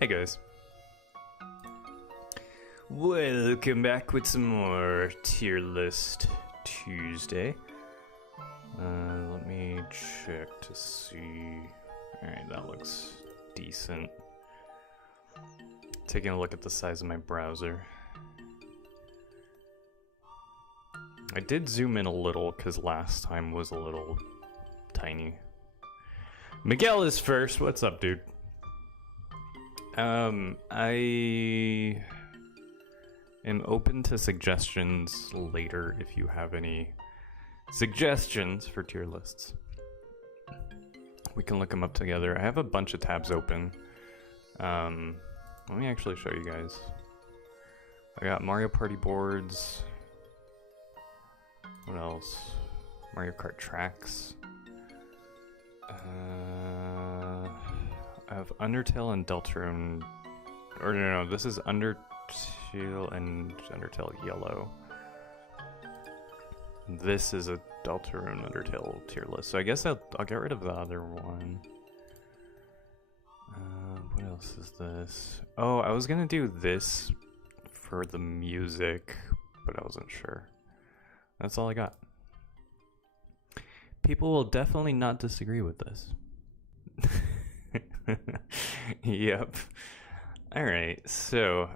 Hey guys. Welcome back with some more tier list Tuesday. Let me check to see. Alright, that looks decent. Taking a look at the size of my browser. I did zoom in a little because last time was a little tiny. Miguel is first. What's up, dude? I am open to suggestions later if you have any suggestions for tier lists. We can look them up together. I have a bunch of tabs open. Let me actually show you guys. I got Mario Party boards. What else? Mario Kart tracks. I have Undertale and Deltarune, or no, this is Undertale and Undertale Yellow. This is a Deltarune Undertale tier list, so I guess I'll get rid of the other one. What else is this? Oh, I was gonna do this for the music, but I wasn't sure. That's all I got. People will definitely not disagree with this. Yep. Alright, so,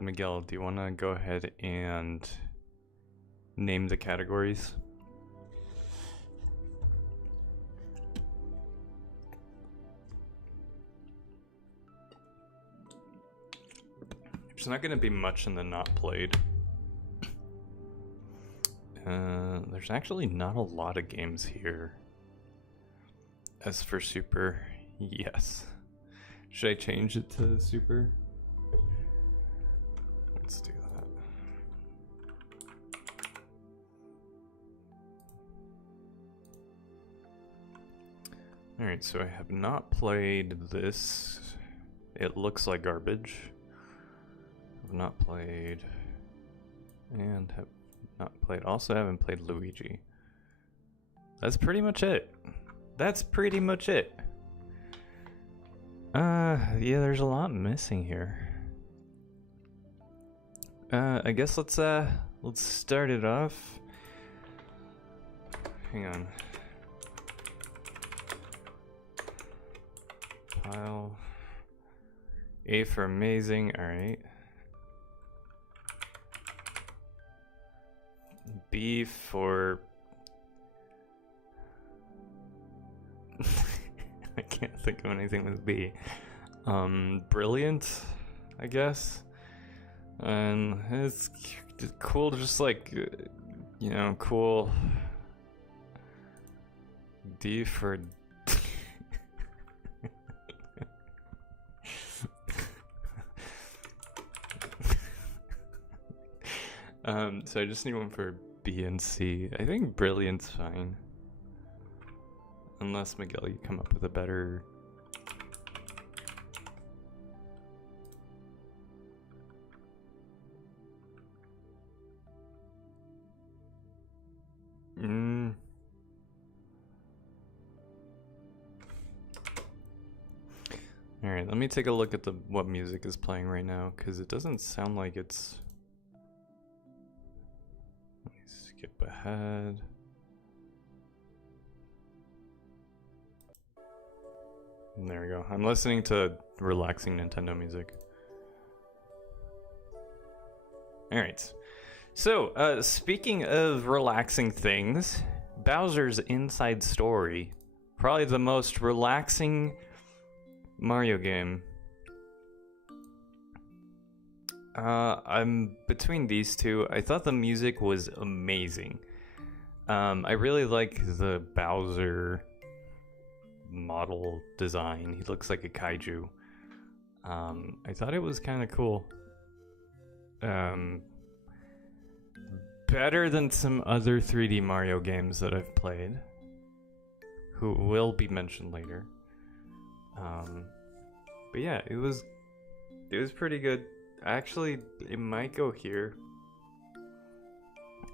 Miguel, do you want to go ahead and name the categories? There's not going to be much in the not played. There's actually not a lot of games here. As for Super, yes. Should I change it to Super? Let's do that. Alright, so I have not played this. It looks like garbage. I've not played. And have not played. Also haven't played Luigi. That's pretty much it. That's pretty much it. Yeah, there's a lot missing here. I guess let's start it off. Hang on. Pile. A for amazing, alright. B for... I can't think of anything with B. Brilliant, I guess. And it's cool to just like, you know, cool. D for... so I just need one for B and C. I think Brilliant's fine. Unless, Miguel, you come up with a better... Alright, let me take a look at what music is playing right now, because it doesn't sound like it's... Let me skip ahead. And there we go. I'm listening to relaxing Nintendo music. Alright. So, speaking of relaxing things, Bowser's Inside Story. Probably the most relaxing Mario game. I'm between these two. I thought the music was amazing. I really like the Bowser model design. He looks like a kaiju. I thought it was kind of cool. Better than some other 3D Mario games that I've played, who will be mentioned later. But yeah, it was pretty good. Actually, it might go here.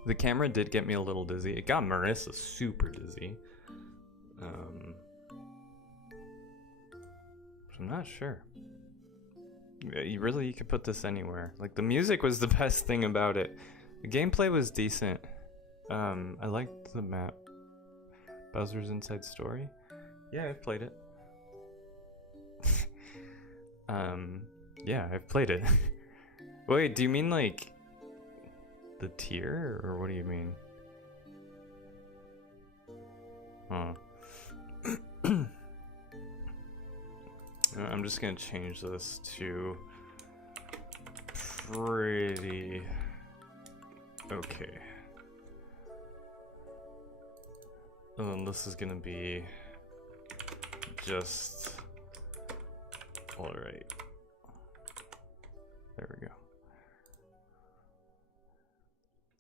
The camera did get me a little dizzy. It got Marissa super dizzy. So I'm not sure. You could put this anywhere. Like, the music was the best thing about it. The gameplay was decent. I liked the map. Bowser's Inside Story? Yeah, I've played it. Yeah, I've played it. Wait, do you mean like the tier, or what do you mean? Huh. I'm just gonna change this to pretty okay. And then this is gonna be just alright. There we go.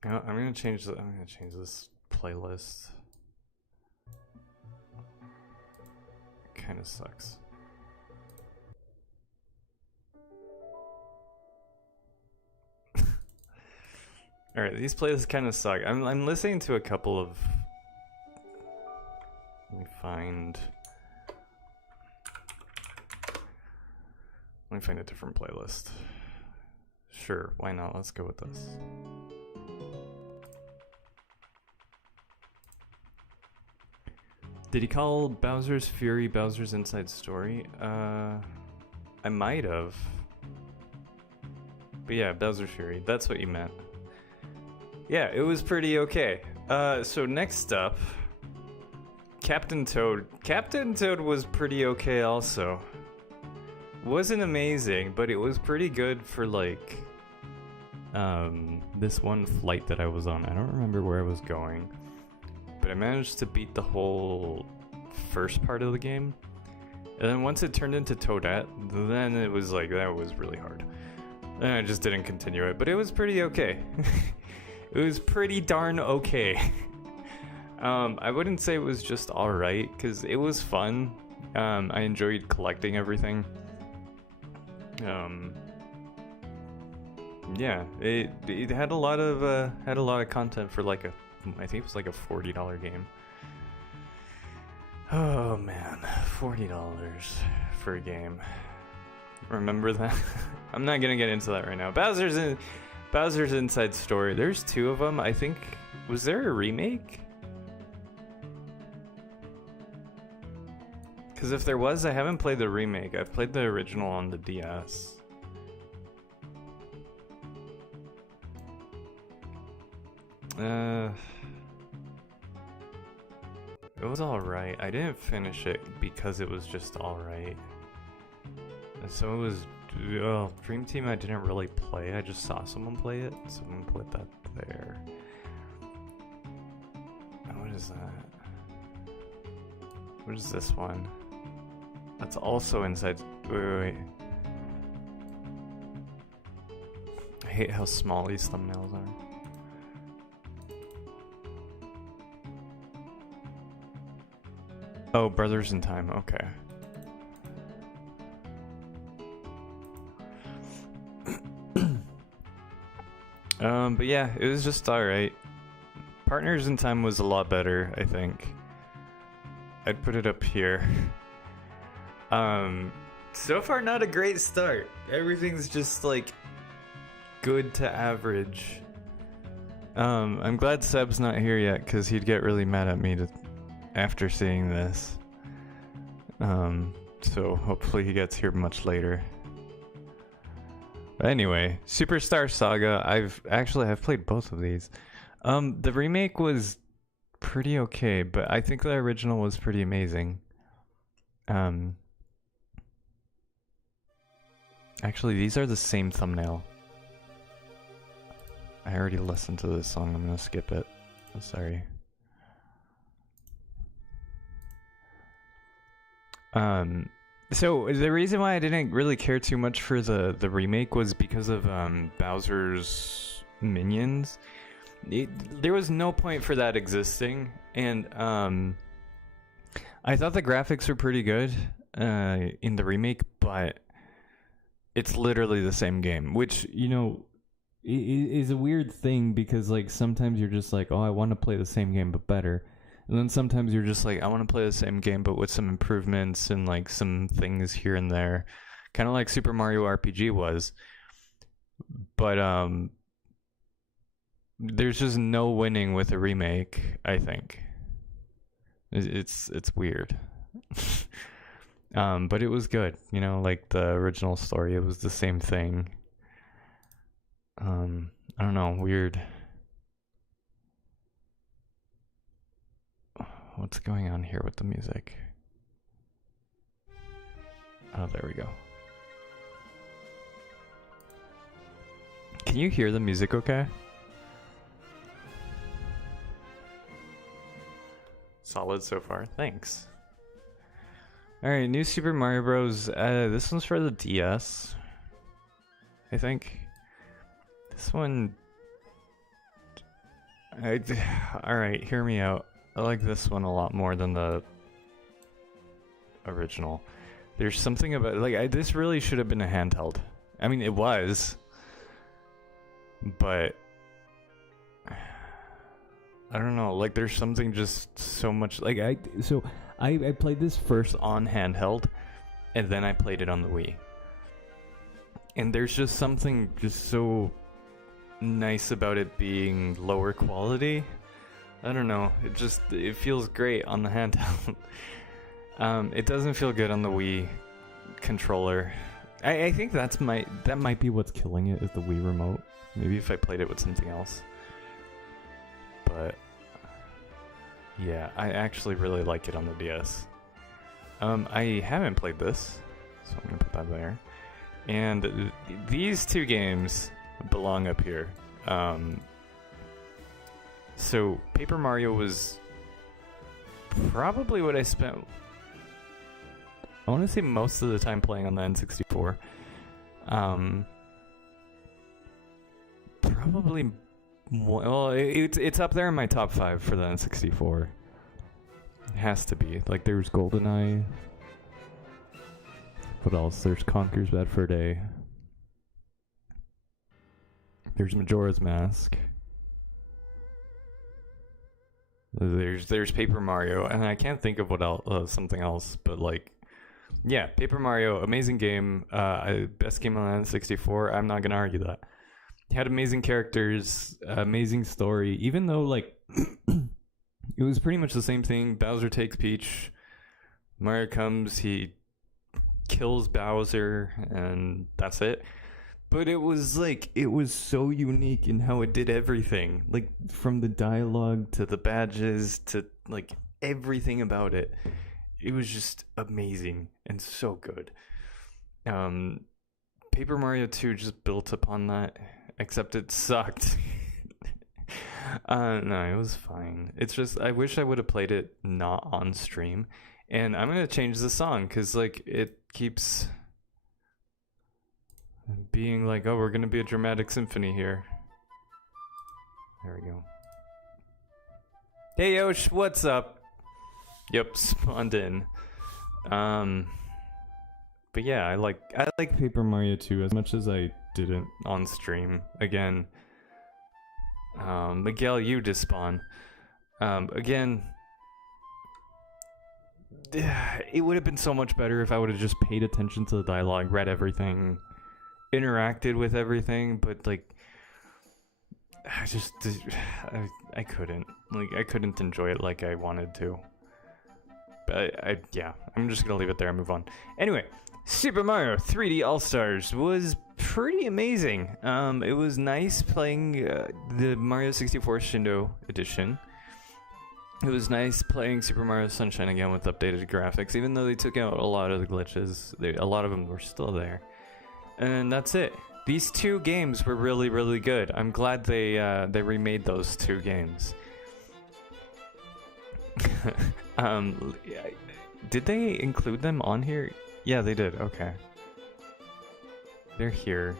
I'm gonna change this playlist. Kind of sucks. All right, these playlists kind of suck. I'm listening to a couple of. Let me find a different playlist. Sure, why not? Let's go with this. Did he call Bowser's Fury Bowser's Inside Story? I might have. But yeah, Bowser's Fury. That's what you meant. Yeah, it was pretty okay. So next up, Captain Toad. Captain Toad was pretty okay also. Wasn't amazing, but it was pretty good for like this one flight that I was on. I don't remember where I was going, but I managed to beat the whole first part of the game. And then once it turned into Toadette, then it was like, that was really hard. And I just didn't continue it, but it was pretty okay. It was pretty darn okay. I wouldn't say it was just alright, because it was fun. I enjoyed collecting everything. Yeah, it had a lot of content for like I think it was like a $40 game. Oh man, $40 for a game. Remember that? I'm not gonna get into that right now. Bowser's Inside Story. There's two of them. I think, was there a remake? Because if there was, I haven't played the remake. I've played the original on the DS. It was alright. I didn't finish it because it was just alright. And so it was... Dream Team I didn't really play. I just saw someone play it, so I'm gonna put that there. What is that? What is this one? That's also inside... Wait. I hate how small these thumbnails are. Oh, Brothers in Time, okay. But yeah, it was just alright. Partners in Time was a lot better, I think. I'd put it up here. So far not a great start. Everything's just like good to average. I'm glad Seb's not here yet, because he'd get really mad at me after seeing this. So hopefully he gets here much later. But anyway, Superstar Saga, I've played both of these. The remake was pretty okay, but I think the original was pretty amazing. Actually, these are the same thumbnail. I already listened to this song, I'm gonna skip it. Sorry. So the reason why I didn't really care too much for the remake was because of Bowser's minions. There was no point for that existing, and I thought the graphics were pretty good in the remake, but it's literally the same game, which, you know, is a weird thing, because like sometimes you're just like, oh, I want to play the same game but better. And then sometimes you're just like, I want to play the same game but with some improvements and like some things here and there. kind of like Super Mario RPG was. But there's just no winning with a remake, I think. It's weird. But it was good, you know, like the original story, it was the same thing. I don't know, weird. What's going on here with the music? Oh, there we go. Can you hear the music okay? Solid so far, thanks. Alright, new Super Mario Bros. This one's for the DS, I think. This one... Alright, hear me out. I like this one a lot more than the original. There's something about... like, this really should have been a handheld. I mean, it was. But... I don't know, like there's something just so much... like, I played this first on handheld, and then I played it on the Wii. And there's just something just so nice about it being lower quality. I don't know, it feels great on the handheld. It doesn't feel good on the Wii controller. I think that might be what's killing it, is the Wii remote. Maybe if I played it with something else. But yeah, I actually really like it on the DS. I haven't played this, so I'm gonna put that there. And these two games belong up here. So Paper Mario was probably what I spent, I want to say, most of the time playing on the N64. Probably, well, it's up there in my top 5 for the N64. It has to be. Like, there's GoldenEye. What else? There's Conker's Bad Fur Day. There's Majora's Mask. There's Paper Mario, and I can't think of what else, something else, but like, yeah, Paper Mario, amazing game, best game on the N64. I'm not gonna argue that. It had amazing characters, amazing story, even though like it was pretty much the same thing. Bowser takes Peach, Mario comes, he kills Bowser, and that's it. But it was like, it was so unique in how it did everything. Like, from the dialogue to the badges to like everything about it. It was just amazing and so good. Paper Mario 2 just built upon that, except it sucked. No, it was fine. It's just, I wish I would have played it not on stream. And I'm gonna change the song, because like, it keeps being like, oh, we're gonna be a dramatic symphony here. There we go. Hey Yosh, what's up? Yep, spawned in. But yeah, I like Paper Mario 2 as much as I didn't on stream. Again, Miguel, you just spawn. Again, it would have been so much better if I would have just paid attention to the dialogue, read everything, interacted with everything, but like, I couldn't. Like, I couldn't enjoy it like I wanted to. But yeah, I'm just gonna leave it there and move on. Anyway, Super Mario 3D All-Stars was pretty amazing. It was nice playing the Mario 64 Shindo edition. It was nice playing Super Mario Sunshine again with updated graphics, even though they took out a lot of the glitches. A lot of them were still there. And that's it. These two games were really, really good. I'm glad they remade those two games. Did they include them on here? Yeah, they did. Okay. They're here.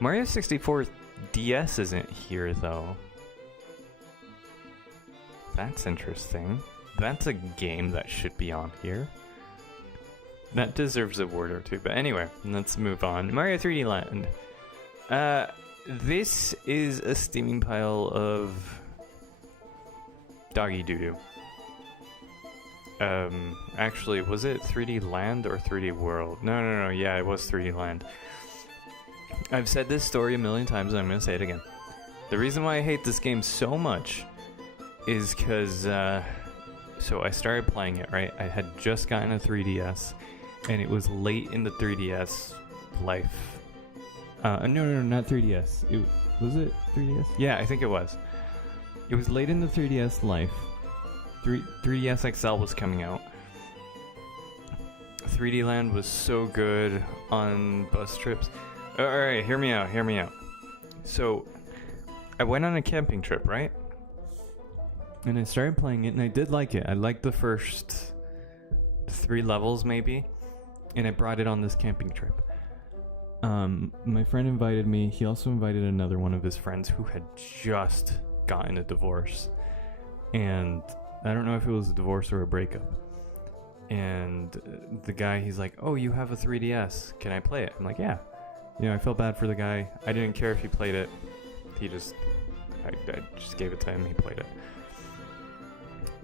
Mario 64 DS isn't here, though. That's interesting. That's a game that should be on here. That deserves a word or two. But anyway, let's move on. Mario 3D Land. This is a steaming pile of doggy doo-doo. Actually, was it 3D Land or 3D World? No, yeah, it was 3D Land. I've said this story a million times and I'm gonna say it again. The reason why I hate this game so much is because, so I started playing it, right? I had just gotten a 3DS, and it was late in the 3DS life. No, not 3DS. Was it 3DS? Yeah, I think it was. It was late in the 3DS life. 3DS XL was coming out. 3D Land was so good on bus trips. Alright, hear me out. So, I went on a camping trip, right? And I started playing it, and I did like it. I liked the first 3 levels, maybe. And I brought it on this camping trip. My friend invited me. He also invited another one of his friends who had just gotten a divorce. And I don't know if it was a divorce or a breakup. And the guy, he's like, oh, you have a 3DS. Can I play it? I'm like, yeah. You know, I felt bad for the guy. I didn't care if he played it. I just gave it to him. He played it.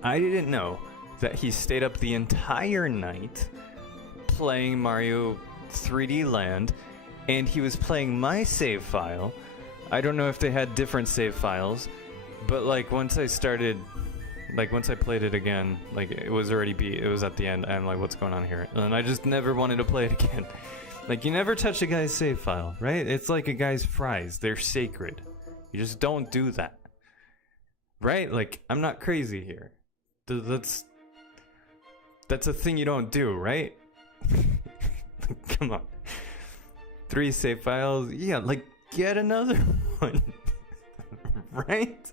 I didn't know that he stayed up the entire night playing Mario 3D Land, and he was playing my save file. I don't know if they had different save files, but like once I played it again, like it was at the end. I'm like, what's going on here? And I just never wanted to play it again. Like, you never touch a guy's save file, right? It's like a guy's fries. They're sacred. You just don't do that. Right? Like, I'm not crazy here. That's a thing you don't do, right? Come on. 3 save files. Yeah, like, get another one. Right?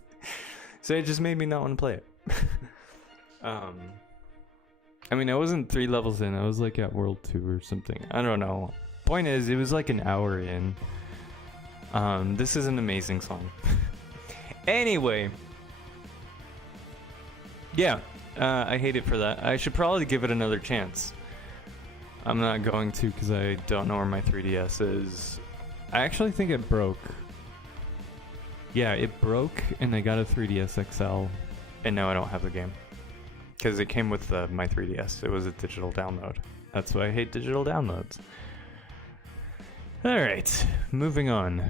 So it just made me not want to play it. I mean, I wasn't 3 levels in. I was like at World 2 or something. I don't know. Point is, it was like an hour in. This is an amazing song. Anyway. Yeah, I hate it for that. I should probably give it another chance. I'm not going to because I don't know where my 3DS is. I actually think it broke. Yeah, it broke and I got a 3DS XL. And now I don't have the game. Because it came with my 3DS. It was a digital download. That's why I hate digital downloads. Alright, moving on.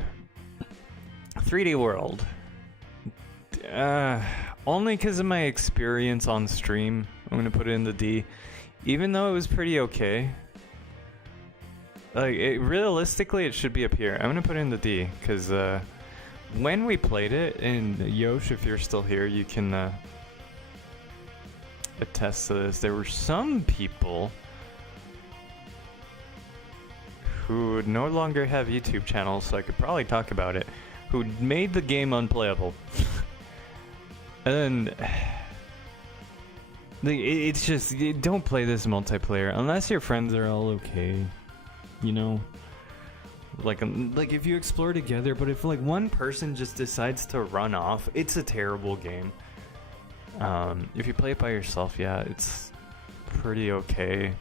3D World. Only because of my experience on stream, I'm going to put it in the D. Even though it was pretty okay. Like, realistically, it should be up here. I'm going to put it in the D, because when we played it, and Yosh, if you're still here, you can attest to this. There were some people who no longer have YouTube channels, so I could probably talk about it, who made the game unplayable. And it's just, don't play this multiplayer unless your friends are all okay, you know? Like if you explore together, but if like one person just decides to run off, it's a terrible game. If you play it by yourself, yeah, it's pretty okay.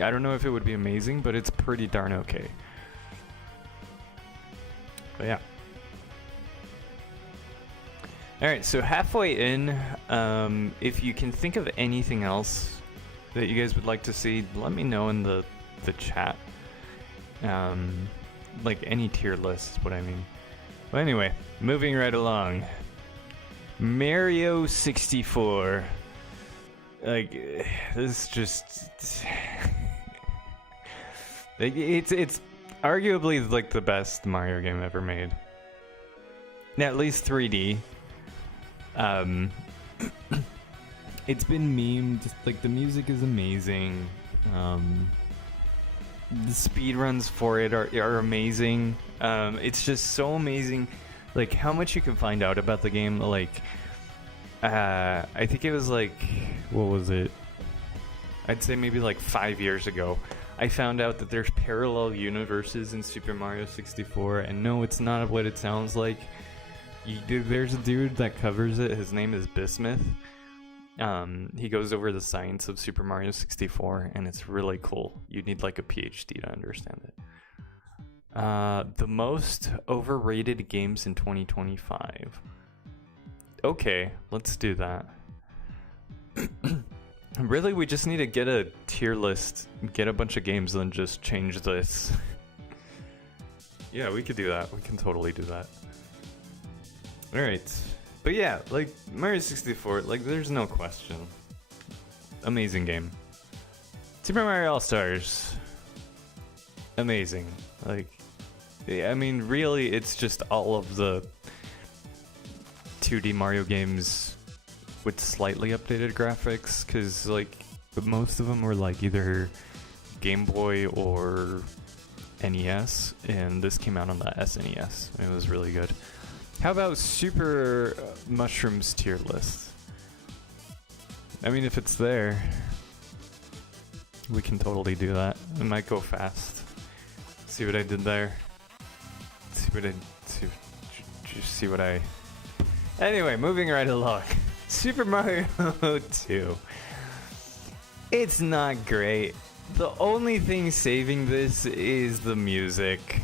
I don't know if it would be amazing, but it's pretty darn okay. But yeah. Alright, so halfway in, if you can think of anything else that you guys would like to see, let me know in the chat. Like any tier list is what I mean. Well, anyway, moving right along. Mario 64. Like, this is just... it's arguably like the best Mario game ever made. At least 3D. It's been memed. Like, the music is amazing. The speedruns for it are amazing. It's just so amazing, like how much you can find out about the game. Like, I think it was like, what was it? I'd say maybe like 5 years ago. I found out that there's parallel universes in Super Mario 64, and no, it's not what it sounds like. There's a dude that covers it. His name is Bismuth. He goes over the science of Super Mario 64, and it's really cool. You need like a PhD to understand it. The most overrated games in 2025. Okay, let's do that. Really, we just need to get a tier list, get a bunch of games, and then just change this. Yeah, we could do that. We can totally do that. Alright. But yeah, like, Mario 64, like, there's no question. Amazing game. Super Mario All-Stars. Amazing. Like, I mean, really, it's just all of the 2D Mario games with slightly updated graphics, because, like, most of them were, like, either Game Boy or NES, and this came out on the SNES. It was really good. How about Super Mushrooms tier list? I mean, if it's there, we can totally do that. It might go fast. See what I did there? See what I... Anyway, moving right along. Super Mario 2. It's not great. The only thing saving this is the music.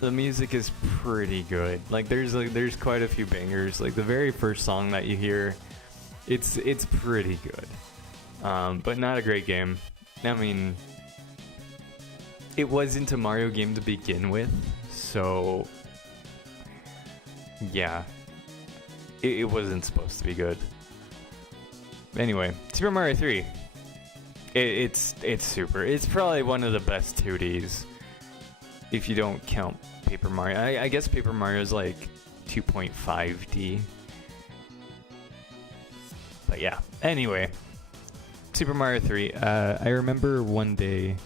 The music is pretty good. Like there's quite a few bangers. Like the very first song that you hear, it's pretty good. But not a great game. I mean, it wasn't a Mario game to begin with, so yeah, it wasn't supposed to be good. Anyway, Super Mario 3. It's super. It's probably one of the best 2Ds, if you don't count Paper Mario. I guess Paper Mario is like 2.5D. But yeah. Anyway, Super Mario 3. I remember one day,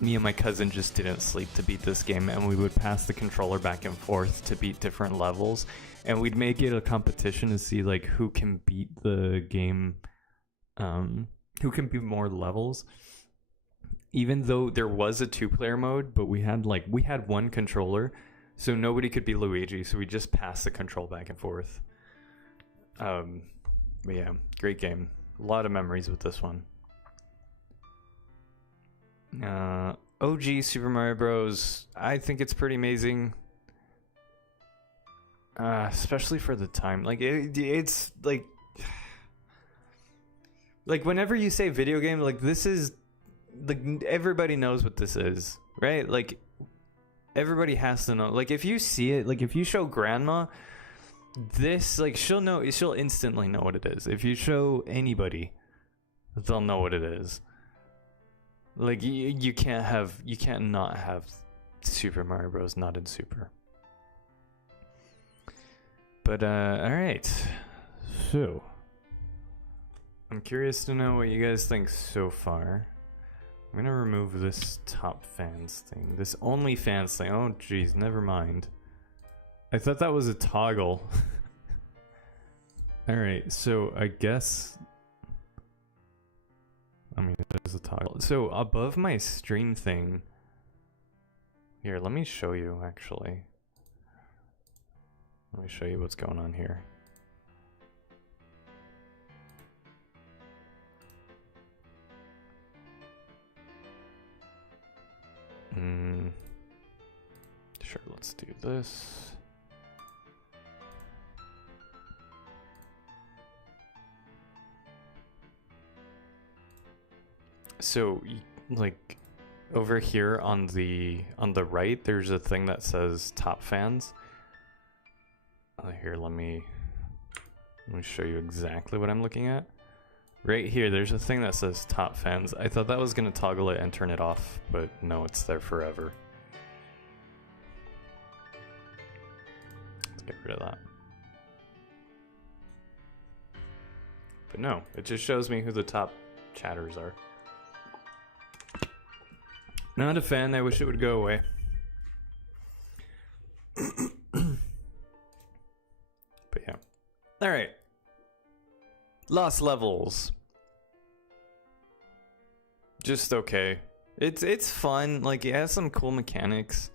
me and my cousin just didn't sleep to beat this game, and we would pass the controller back and forth to beat different levels, and we'd make it a competition to see like who can beat the game, who can beat more levels. Even though there was a 2-player mode, but we had one controller, so nobody could be Luigi, so we just passed the control back and forth. But yeah, great game. A lot of memories with this one. OG Super Mario Bros. I think it's pretty amazing. Especially for the time. Like it's like whenever you say video game, like this is like everybody knows what this is, right? Like everybody has to know. Like if you see it, like if you show grandma this, like she'll instantly know what it is. If you show anybody, they'll know what it is. Like you can't not have Super Mario Bros. Not in Super. But all right, so I'm curious to know what you guys think so far. I'm gonna remove this top fans thing, this OnlyFans thing. Oh geez, never mind. I thought that was a toggle. All right, so I guess. I mean, it is a toggle. So above my stream thing, here, let me show you actually. Let me show you what's going on here. Sure, let's do this. So, like, over here on the right, there's a thing that says top fans. Here, let me show you exactly what I'm looking at. Right here, there's a thing that says top fans. I thought that was gonna toggle it and turn it off, but no, it's there forever. Let's get rid of that. But no, it just shows me who the top chatters are. Not a fan. I wish it would go away. But yeah. All right. Lost Levels. Just okay. It's fun. Like it has some cool mechanics.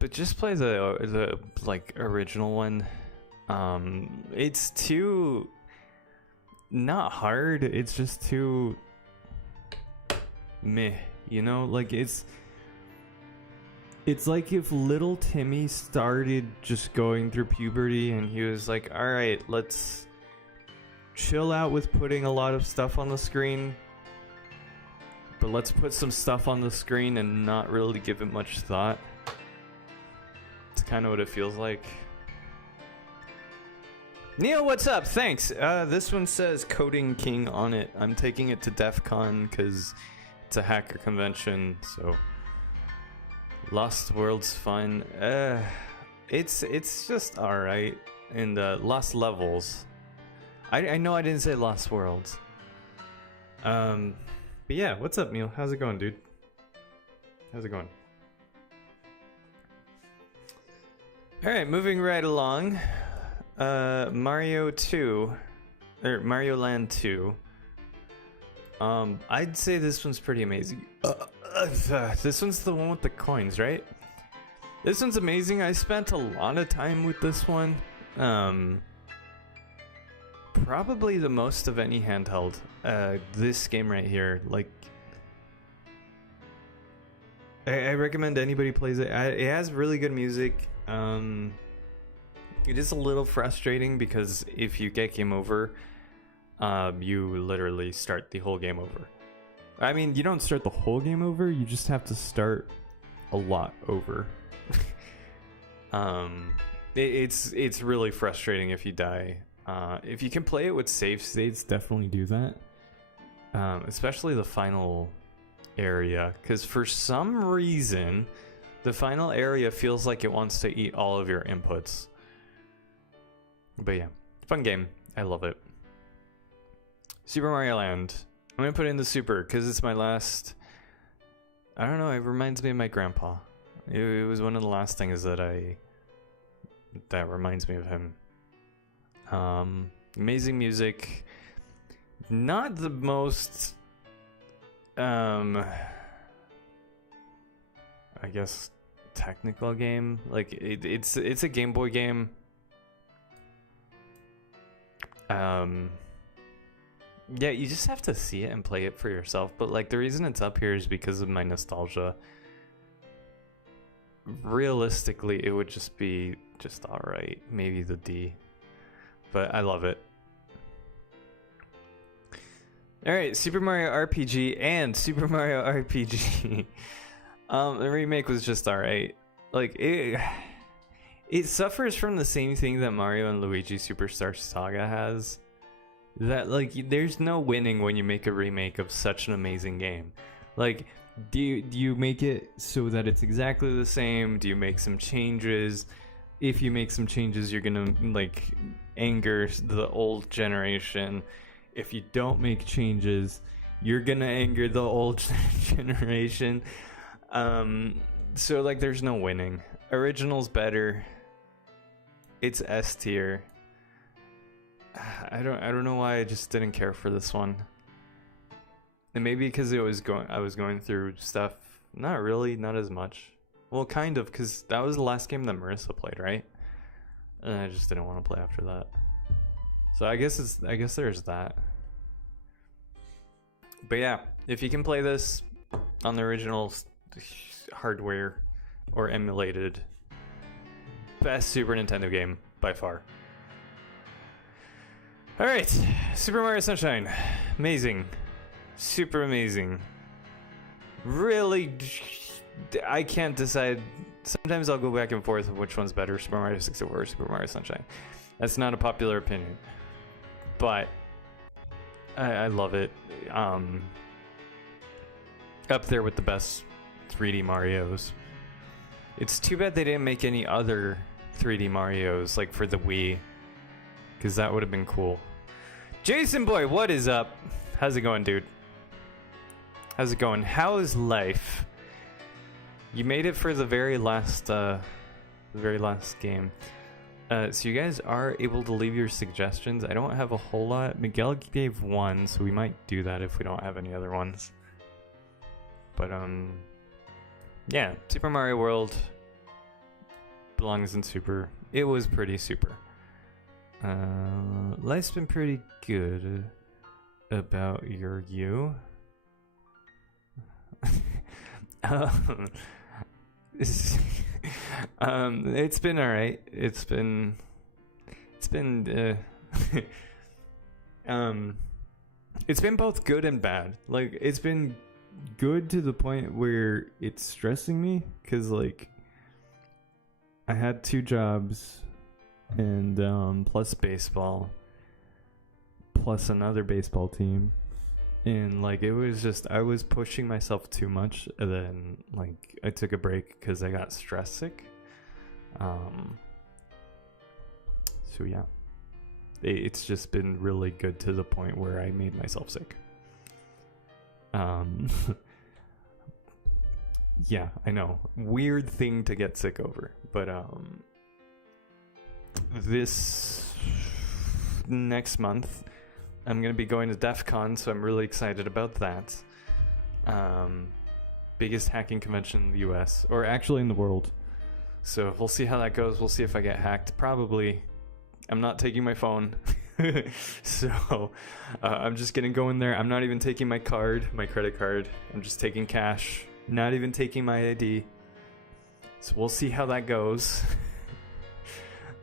But just play the like original one. It's too not hard. It's just too meh. You know, like it's like if little Timmy started just going through puberty and he was like, all right, let's chill out with putting a lot of stuff on the screen. But let's put some stuff on the screen and not really give it much thought. It's kind of what it feels like. Neil, what's up? Thanks. This one says Coding King on it. I'm taking it to DEF CON because it's a hacker convention, so Lost World's fun. It's just alright. And Lost Levels. I know I didn't say Lost Worlds. But yeah, what's up, Neil? How's it going, dude? How's it going? Alright, moving right along. Mario 2, or Mario Land 2. I'd say this one's pretty amazing. This one's the one with the coins, right? This one's amazing. I spent a lot of time with this one. Probably the most of any handheld. This game right here, like, I recommend anybody plays it. It has really good music. It is a little frustrating because if you get game over, you literally start the whole game over. I mean, you don't start the whole game over, you just have to start a lot over. It's really frustrating if you die. If you can play it with save states, definitely do that. Especially the final area, because for some reason, the final area feels like it wants to eat all of your inputs. But yeah, fun game. I love it. Super Mario Land. I'm gonna put in the Super because it's my last. I don't know. It reminds me of my grandpa. It was one of the last things that reminds me of him. Amazing music. Not the most. I guess technical game. Like it's a Game Boy game. Yeah, you just have to see it and play it for yourself. But like the reason it's up here is because of my nostalgia. Realistically, it would just be just alright. Maybe the D. But I love it. Alright, Super Mario RPG and Super Mario RPG. The remake was just alright. Like, it suffers from the same thing that Mario and Luigi Superstar Saga has. That, like, there's no winning when you make a remake of such an amazing game. Like, do you make it so that it's exactly the same? Do you make some changes? If you make some changes, you're gonna, like, anger the old generation. If you don't make changes, you're gonna anger the old generation. So, like, there's no winning. Original's better. It's S tier. I don't know why I just didn't care for this one. And maybe because I was going through stuff. Not really, not as much. Well, kind of, because that was the last game that Marissa played, right? And I just didn't want to play after that. So I guess there's that. But yeah, if you can play this on the original hardware or emulated, best Super Nintendo game by far. Alright, Super Mario Sunshine. Amazing. Super amazing. Really, I can't decide. Sometimes I'll go back and forth of which one's better, Super Mario 64 or Super Mario Sunshine. That's not a popular opinion. But I love it. Up there with the best 3D Marios. It's too bad they didn't make any other 3D Marios, like for the Wii, because that would have been cool. Jason Boy, what is up? How's it going, dude? How's it going? How is life? You made it for the very last game. So you guys are able to leave your suggestions. I don't have a whole lot. Miguel gave one, so we might do that if we don't have any other ones. But yeah, Super Mario World belongs in Super. It was pretty super. Life's been pretty good about you. It's been alright. It's been It's been both good and bad. Like, it's been good to the point where it's stressing me because, like, I had 2 jobs and plus baseball plus another baseball team, and like it was just I was pushing myself too much, and then like I took a break because I got stress sick. So yeah, it's just been really good to the point where I made myself sick. Yeah, I know, weird thing to get sick over, but this next month I'm gonna be going to DEF CON, so I'm really excited about that. Biggest hacking convention in the US, or actually in the world. So we'll see how that goes. We'll see if I get hacked. Probably. I'm not taking my phone. So I'm just gonna go in there. I'm not even taking my credit card. I'm just taking cash. Not even taking my ID. So we'll see how that goes.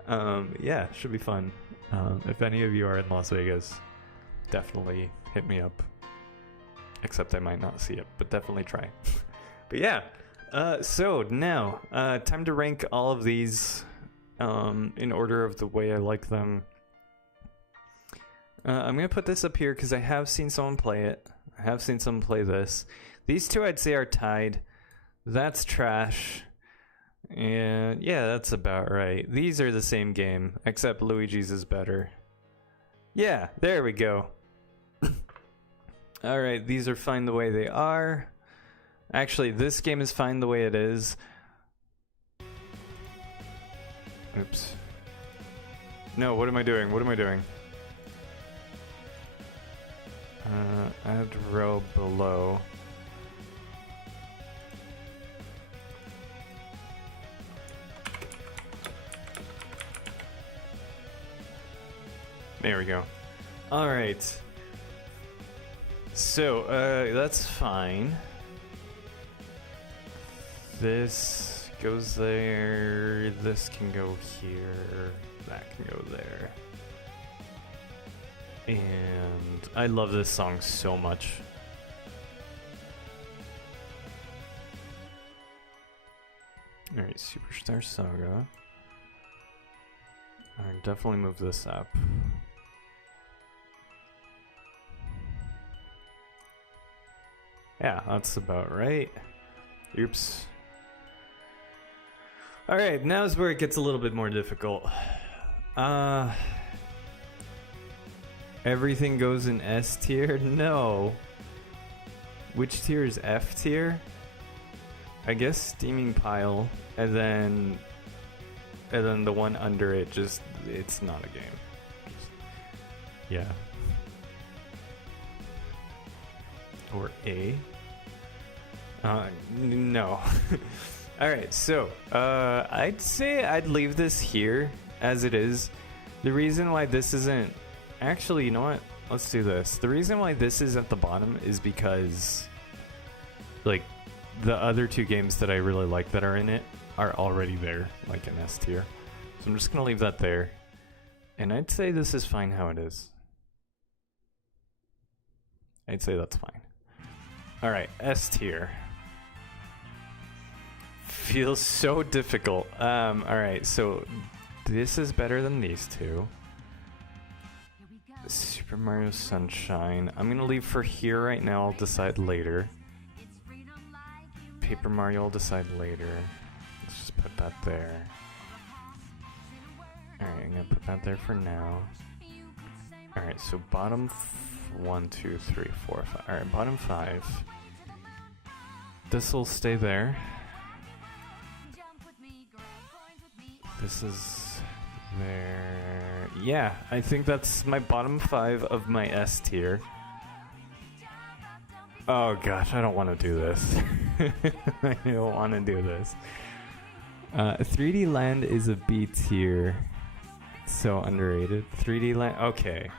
Yeah, should be fun. If any of you are in Las Vegas, definitely hit me up. Except I might not see it, but definitely try. But yeah, so now, time to rank all of these in order of the way I like them. I'm going to put this up here because I have seen someone play it. I have seen someone play this. These two I'd say are tied. That's trash. And yeah, that's about right. These are the same game, except Luigi's is better. Yeah, there we go. Alright, these are fine the way they are. Actually, this game is fine the way it is. Oops. No, what am I doing? What am I doing? Add row below. There we go. Alright. So, that's fine. This goes there. This can go here. That can go there. And I love this song so much. Alright, Superstar Saga. Alright, definitely move this up. Yeah, that's about right. Oops. Alright, now's where it gets a little bit more difficult. Everything goes in S tier? No. Which tier is F tier? I guess Steaming Pile, and then the one under it, just, it's not a game. Just, yeah. Or A? No. Alright, so, I'd say I'd leave this here as it is. The reason why this isn't... Actually, you know what? Let's do this. The reason why this is at the bottom is because, like, the other 2 games that I really like that are in it are already there, like in S tier. So I'm just gonna leave that there. And I'd say this is fine how it is. I'd say that's fine. Alright, S tier. Feels so difficult. Alright, so this is better than these 2. Super Mario Sunshine. I'm gonna leave for here right now. I'll decide later. Paper Mario, I'll decide later. Let's just put that there. Alright, I'm gonna put that there for now. Alright, so bottom 1, 2, 3, 4, 5. Alright, bottom 5. This will stay there. This is there. Yeah, I think that's my bottom 5 of my S tier. Oh gosh, I don't want to do this. I don't want to do this. 3D Land is a B tier. So underrated. 3D Land. Okay.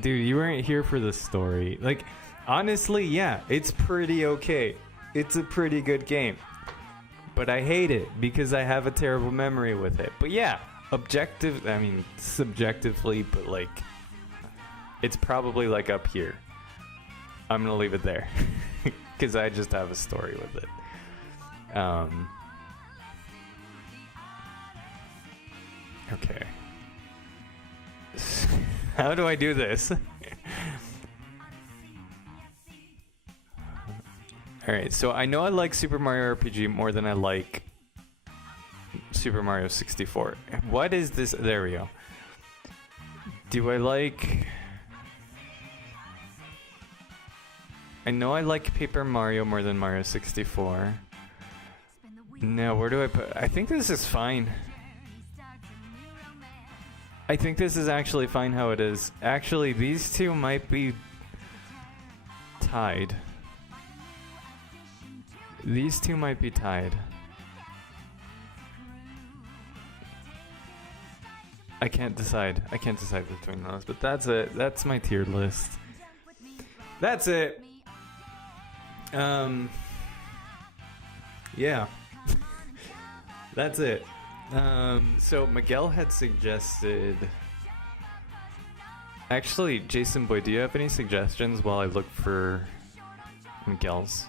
Dude, you weren't here for the story. Like, honestly, yeah, it's pretty okay. It's a pretty good game. But I hate it because I have a terrible memory with it. But yeah, subjectively, but like, It's probably like up here. I'm gonna leave it there because I just have a story with it. Okay. How do I do this? Alright, so I know I like Super Mario RPG more than I like Super Mario 64. What is this? There we go. Do I like... I know I like Paper Mario more than Mario 64. Now, where do I put... I think this is fine. I think this is actually fine how it is. Actually, these two might be tied. These two might be tied. I can't decide. I can't decide between those, but that's it. That's my tier list. That's it. Yeah. That's it. So Miguel had suggested... Actually, Jason Boy, do you have any suggestions while I look for Miguel's?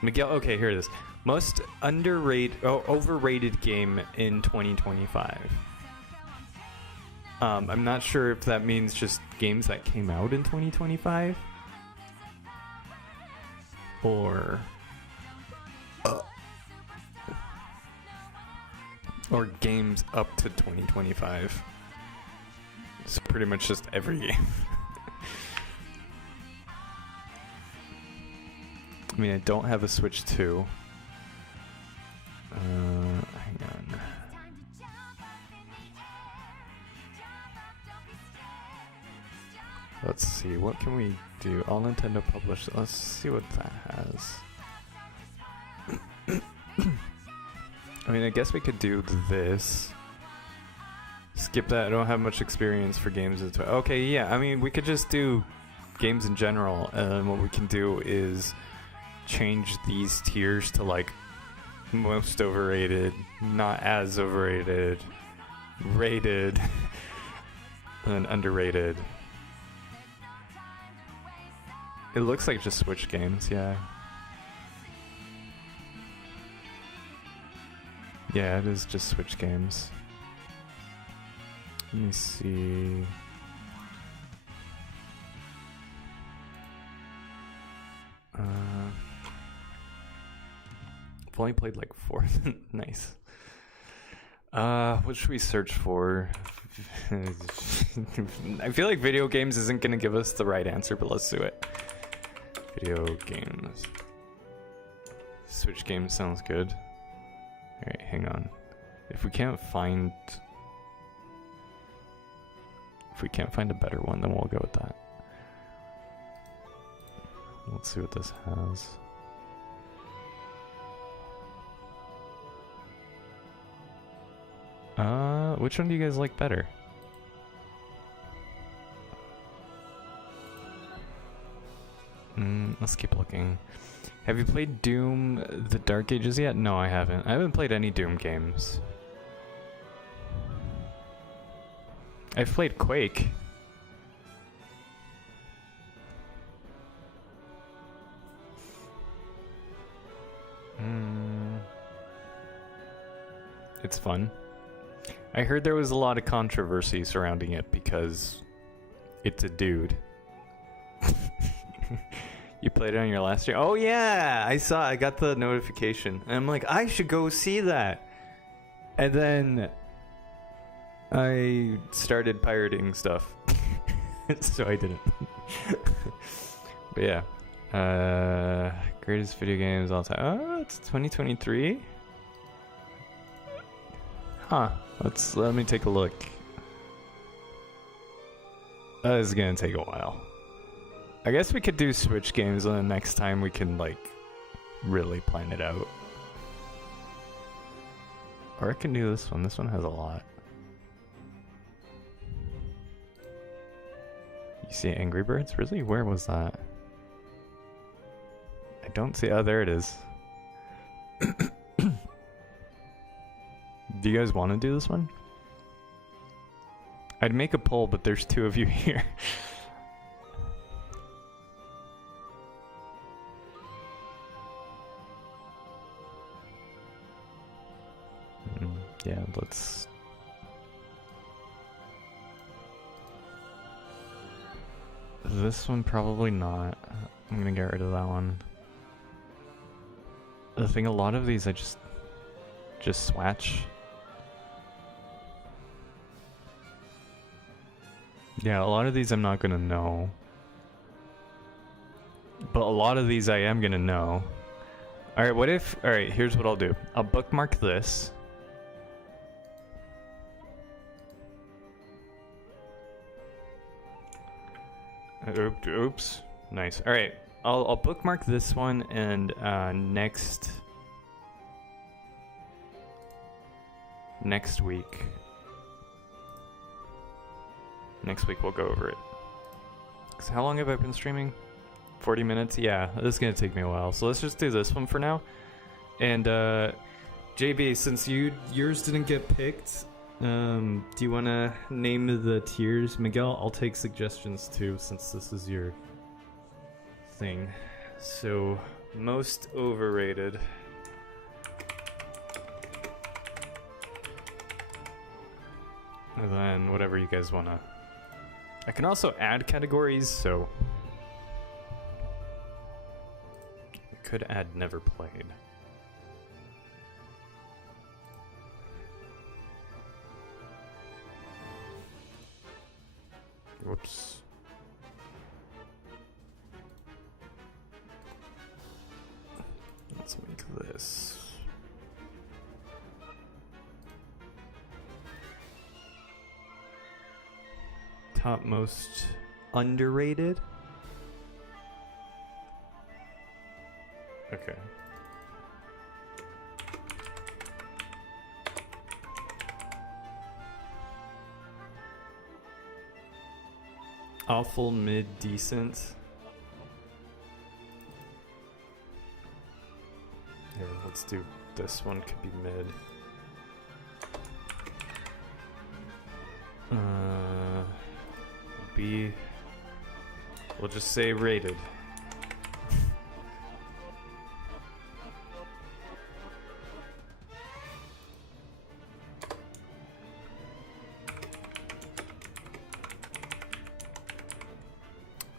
Miguel, okay, here it is. Most overrated game in 2025. I'm not sure if that means just games that came out in 2025 or games up to 2025. It's pretty much just every game. I mean, I don't have a Switch 2. Hang on. Let's see, what can we do? All Nintendo published. Let's see what that has. I mean, I guess we could do this. Skip that. I don't have much experience for games. Okay, yeah. I mean, we could just do games in general, and what we can do is change these tiers to like most overrated, not as overrated, rated, and then underrated. It looks like just Switch games, yeah. Yeah, it is just Switch games. Let me see. I've only played like 4. Nice. What should we search for? I feel like video games isn't gonna give us the right answer, but let's do it. Video games. Switch games sounds good. Alright, hang on. If we can't find a better one, then we'll go with that. Let's see what this has. Which one do you guys like better? Let's keep looking. Have you played Doom The Dark Ages yet? No, I haven't. I haven't played any Doom games. I've played Quake. It's fun. I heard there was a lot of controversy surrounding it because it's a dude. You played it on your last year? Oh yeah, I got the notification. And I'm like, I should go see that. And then I started pirating stuff. So I didn't. But yeah. Greatest video games all time. Oh, it's 2023? Huh. Let me take a look. That is gonna take a while. I guess we could do Switch games, and then next time we can like really plan it out. Or I can do this one. This one has a lot. You see Angry Birds? Really? Where was that? I don't see. Oh, there it is. Do you guys want to do this one? I'd make a poll, but there's 2 of you here. Yeah, let's... This one probably not. I'm gonna get rid of that one. The thing, a lot of these I just swatch. Yeah, a lot of these I'm not gonna know. But a lot of these I am gonna know. Alright, what if... Alright, here's what I'll do. I'll bookmark this. Oops. Nice. Alright, I'll bookmark this one, and next week. Next week we'll go over it. 'Cause how long have I been streaming? 40 minutes? Yeah, this is gonna take me a while. So let's just do this one for now. And JB, since yours didn't get picked, do you wanna name the tiers? Miguel, I'll take suggestions too, since this is your thing. So, most overrated. And then whatever you guys wanna. I can also add categories, so I could add never played. Whoops. Let's make this. Top most underrated? Okay. Awful, mid, decent. Here, let's do this one, could be mid. B. We'll just say rated.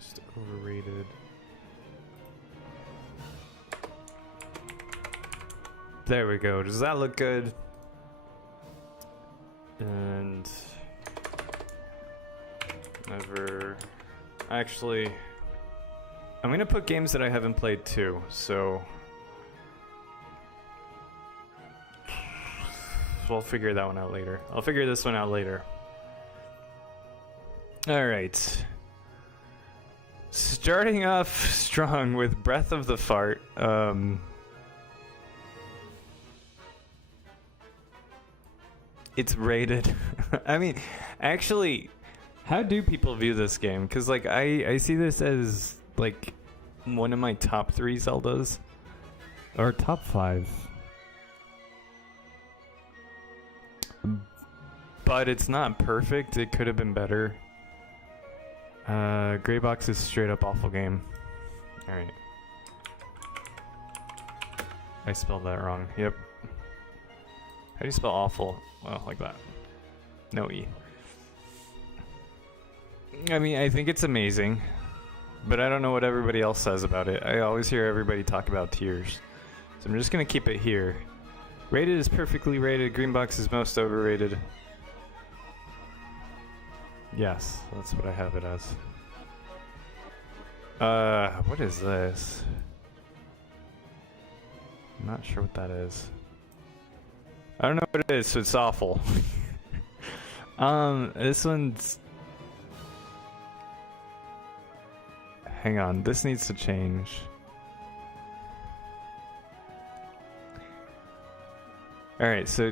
Just overrated. There we go. Does that look good? And never. Actually, I'm gonna put games that I haven't played too, so we'll figure that one out later. I'll figure this one out later. Alright. Starting off strong with Breath of the Fart. It's rated. I mean, actually, how do people view this game? Because, like, I see this as, like, one of my top 3 Zeldas. Or top 5. But it's not perfect. It could have been better. Gray Box is straight up awful game. Alright. I spelled that wrong. Yep. How do you spell awful? Well, like that. No E. I mean, I think it's amazing, but I don't know what everybody else says about it. I always hear everybody talk about tiers, so I'm just gonna keep it here. Rated is perfectly rated. Green Box is most overrated. Yes, that's what I have it as. What is this? I'm not sure what that is. I don't know what it is, so it's awful. This one's... Hang on, this needs to change. Alright, so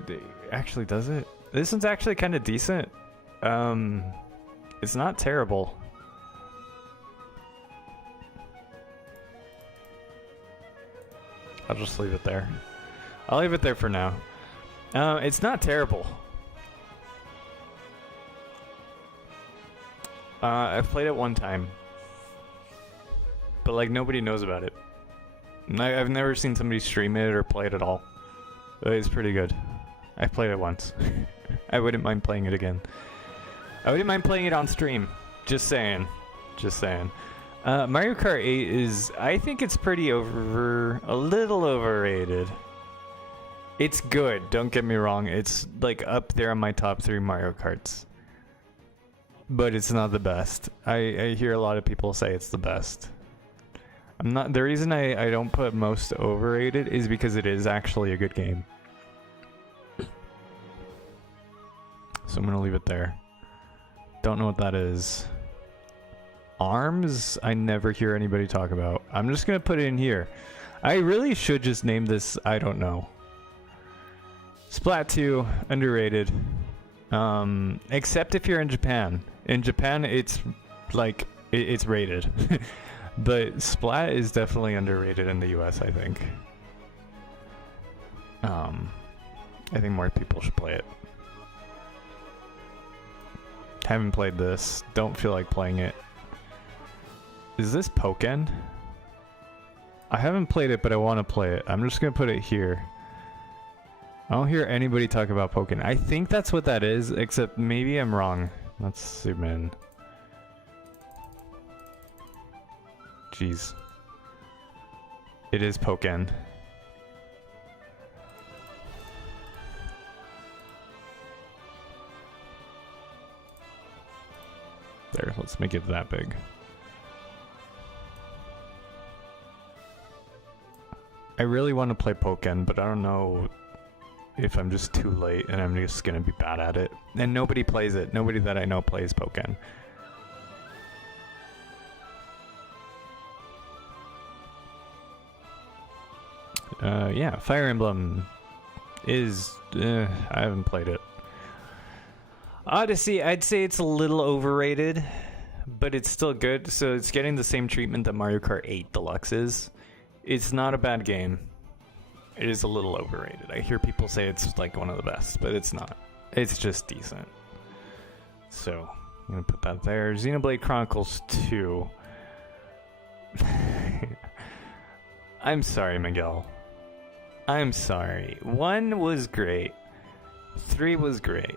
actually does it? This one's actually kind of decent. It's not terrible. I'll just leave it there. I'll leave it there for now. It's not terrible. I've played it one time. But, like, nobody knows about it. I've never seen somebody stream it or play it at all. But it's pretty good. I played it once. I wouldn't mind playing it again. I wouldn't mind playing it on stream. Just saying. Just saying. Mario Kart 8 is... I think it's pretty a little overrated. It's good, don't get me wrong. It's like up there on my top 3 Mario Karts. But it's not the best. I hear a lot of people say it's the best. I'm not... The reason I don't put most overrated is because it is actually a good game. So I'm gonna leave it there. Don't know what that is. ARMS? I never hear anybody talk about. I'm just gonna put it in here. I really should just name this I don't know. Splat 2, underrated. Except if you're in Japan. In Japan, it's like, it's rated. But Splat is definitely underrated in the US, I think. I think more people should play it. Haven't played this. Don't feel like playing it. Is this Pokken? I haven't played it, but I want to play it. I'm just going to put it here. I don't hear anybody talk about Pokken. I think that's what that is, except maybe I'm wrong. Let's zoom in. Jeez. It is Pokken. There, let's make it that big. I really want to play Pokken, but I don't know if I'm just too late and I'm just gonna be bad at it. And nobody plays it. Nobody that I know plays Pokken. Yeah, Fire Emblem is... I haven't played it. Odyssey, I'd say it's a little overrated, but it's still good. So it's getting the same treatment that Mario Kart 8 Deluxe is. It's not a bad game. It is a little overrated. I hear people say it's like one of the best, but it's not. It's just decent. So I'm gonna put that there. Xenoblade Chronicles 2. I'm sorry, Miguel. I'm sorry. 1 was great. 3 was great.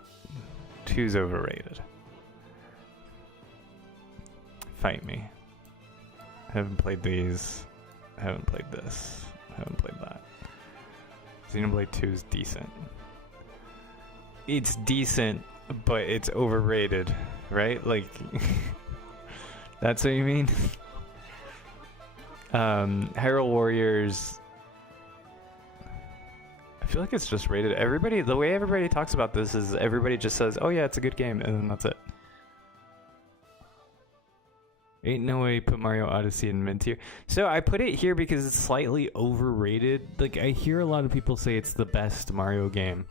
2's overrated. Fight me. Haven't played these. Haven't played this. Haven't played that. Xenoblade 2 is decent. It's decent, but it's overrated, right? Like, that's what you mean? Hyrule Warriors... I feel like it's just rated. Everybody, the way everybody talks about this is everybody just says, oh yeah, it's a good game, and then that's it. Ain't no way you put Mario Odyssey in mid-tier. So I put it here because it's slightly overrated. Like, I hear a lot of people say it's the best Mario game,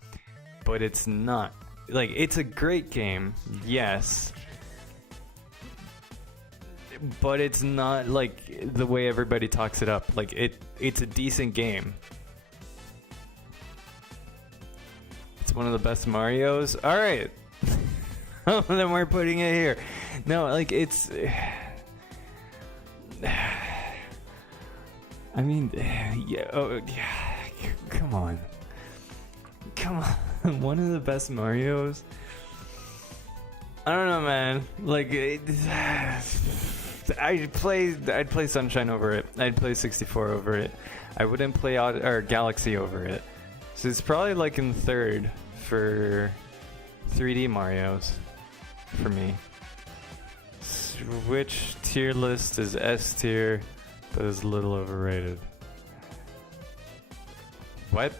but it's not. Like, it's a great game, yes, but it's not like the way everybody talks it up. Like, it's a decent game. It's one of the best Marios. All right. Then we're putting it here. No, like, it's... I mean, yeah, oh, yeah, come on. Come on. One of the best Marios. I don't know, man. Like, I'd play Sunshine over it. I'd play 64 over it. I wouldn't play Galaxy over it. So it's probably like in third for 3D Marios for me. Which tier list is S tier, but is a little overrated? What?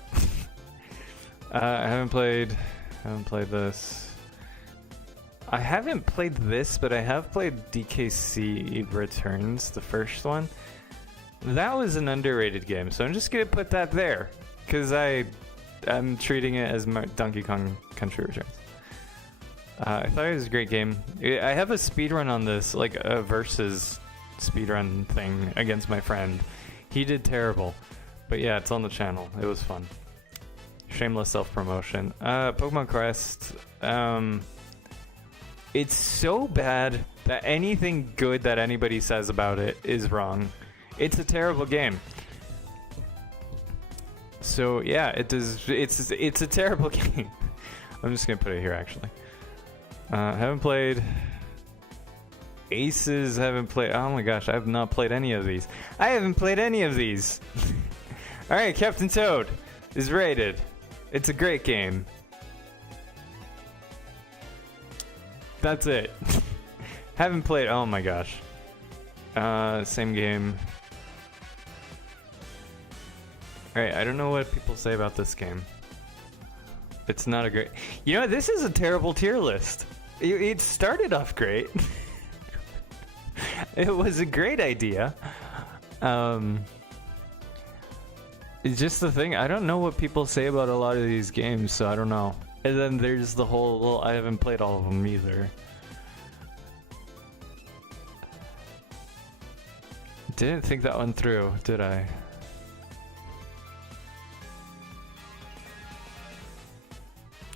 I haven't played this. I haven't played this, but I have played DKC Returns, the first one. That was an underrated game, so I'm just gonna put that there because I'm treating it as Donkey Kong Country Returns. I thought it was a great game. I have a speedrun on this, like a versus speedrun thing against my friend. He did terrible. But yeah, it's on the channel. It was fun. Shameless self-promotion. Pokemon Crest. It's so bad that anything good that anybody says about it is wrong. It's a terrible game. So yeah, it does. It's a terrible game. I'm just gonna put it here actually. Haven't played. Aces, haven't played. Oh my gosh, I have not played any of these. I haven't played any of these. All right, Captain Toad is rated. It's a great game. That's it. Haven't played. Oh my gosh. Same game. Alright, I don't know what people say about this game. It's not a great... You know, this is a terrible tier list. It started off great. It was a great idea. It's just the thing, I don't know what people say about a lot of these games, so I don't know. And then there's the whole, well, I haven't played all of them either. Didn't think that one through, did I?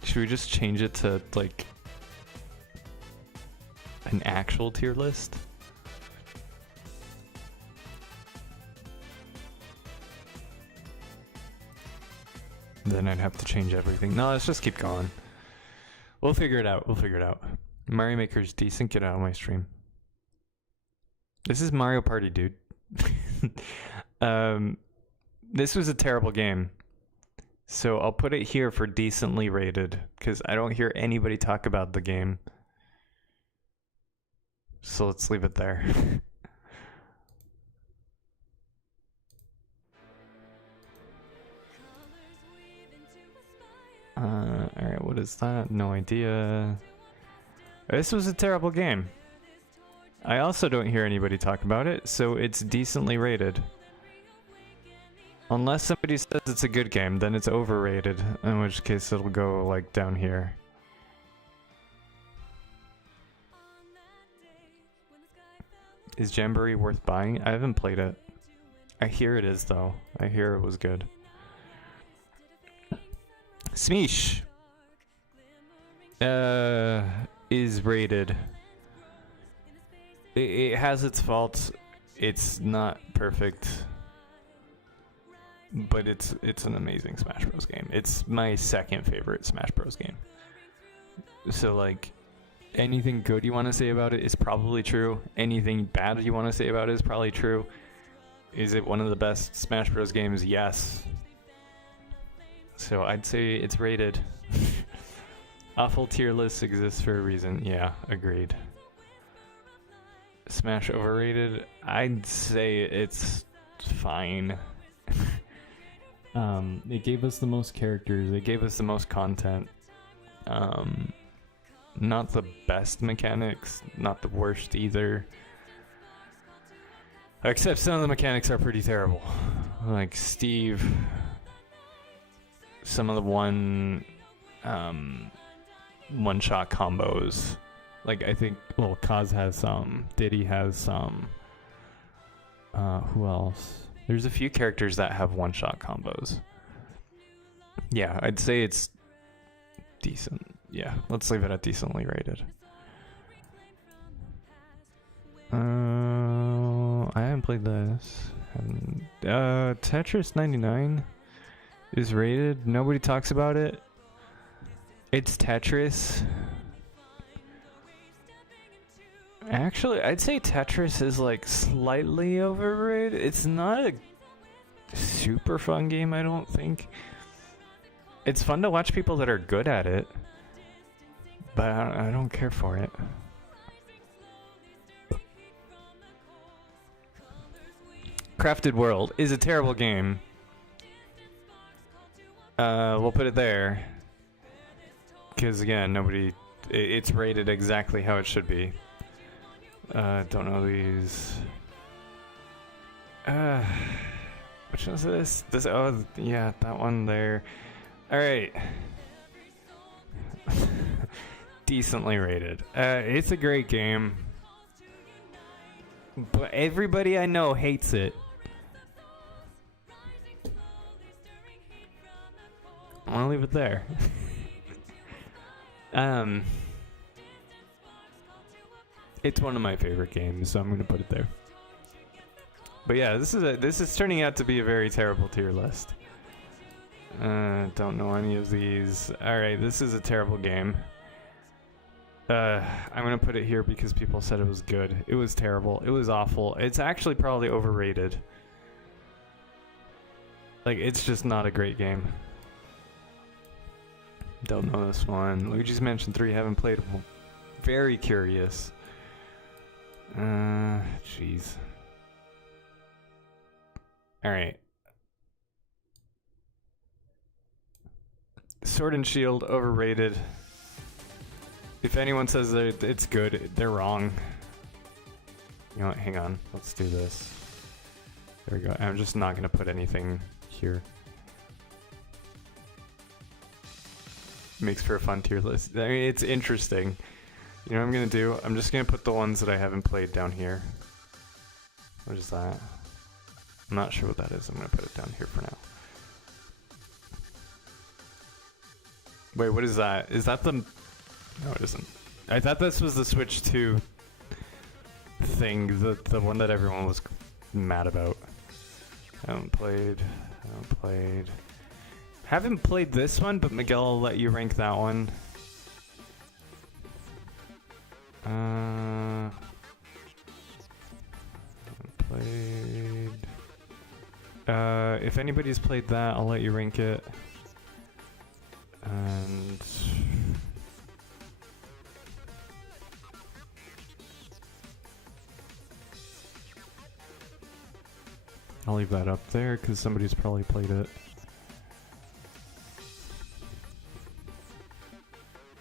Should we just change it to, like, an actual tier list? Then I'd have to change everything. No, let's just keep going. We'll figure it out. We'll figure it out. Mario Maker's decent. Get out of my stream. This is Mario Party, dude. This was a terrible game. So I'll put it here for decently rated, because I don't hear anybody talk about the game. So let's leave it there. Alright, what is that? No idea. This was a terrible game. I also don't hear anybody talk about it, so it's decently rated. Unless somebody says it's a good game, then it's overrated, in which case it'll go, like, down here. Is Jamboree worth buying? I haven't played it. I hear it is, though. I hear it was good. Smeesh is rated. It has its faults. It's not perfect, but it's an amazing Smash Bros. Game. It's my second favorite Smash Bros. Game. So, like, anything good you want to say about it is probably true. Anything bad you want to say about it is probably true. Is it one of the best Smash Bros. Games? Yes. So I'd say it's rated. Awful tier lists exist for a reason. Yeah, agreed. Smash overrated? I'd say it's fine. It gave us the most characters. It gave us the most content. Not the best mechanics. Not the worst either. Except some of the mechanics are pretty terrible. Like Steve... Some of the one-shot combos. Like, I think, well, Kaz has some. Diddy has some. Who else? There's a few characters that have one-shot combos. Yeah, I'd say it's decent. Yeah, let's leave it at decently rated. I haven't played this. Tetris 99 is rated. Nobody talks about it. It's Tetris. Actually, I'd say Tetris is like slightly overrated. It's not a super fun game, I don't think. It's fun to watch people that are good at it, but I don't care for it. Crafted World is a terrible game. We'll put it there. Because again, it's rated exactly how it should be. Don't know these. Which one's this? Oh, yeah, that one there. Alright. Decently rated. It's a great game. But everybody I know hates it. I want to leave it there. It's one of my favorite games, so I'm going to put it there. But yeah, this is turning out to be a very terrible tier list. Don't know any of these. Alright, this is a terrible game. I'm gonna put it here because people said it was good. It was terrible. It was awful. It's actually probably overrated. Like, it's just not a great game. Don't know this one. Luigi's Mansion 3, haven't played. Very curious. Jeez. Alright. Sword and Shield, overrated. If anyone says that it's good, they're wrong. You know what, hang on. Let's do this. There we go. I'm just not gonna put anything here. Makes for a fun tier list. I mean, it's interesting. You know what I'm gonna do? I'm just gonna put the ones that I haven't played down here. What is that? I'm not sure what that is. I'm gonna put it down here for now. Wait, what is that? Is that the... No, it isn't. I thought this was the Switch 2 thing, the one that everyone was mad about. Haven't played. Haven't played this one, but Miguel, I'll let you rank that one. Haven't played. If anybody's played that, I'll let you rank it. And I'll leave that up there because somebody's probably played it.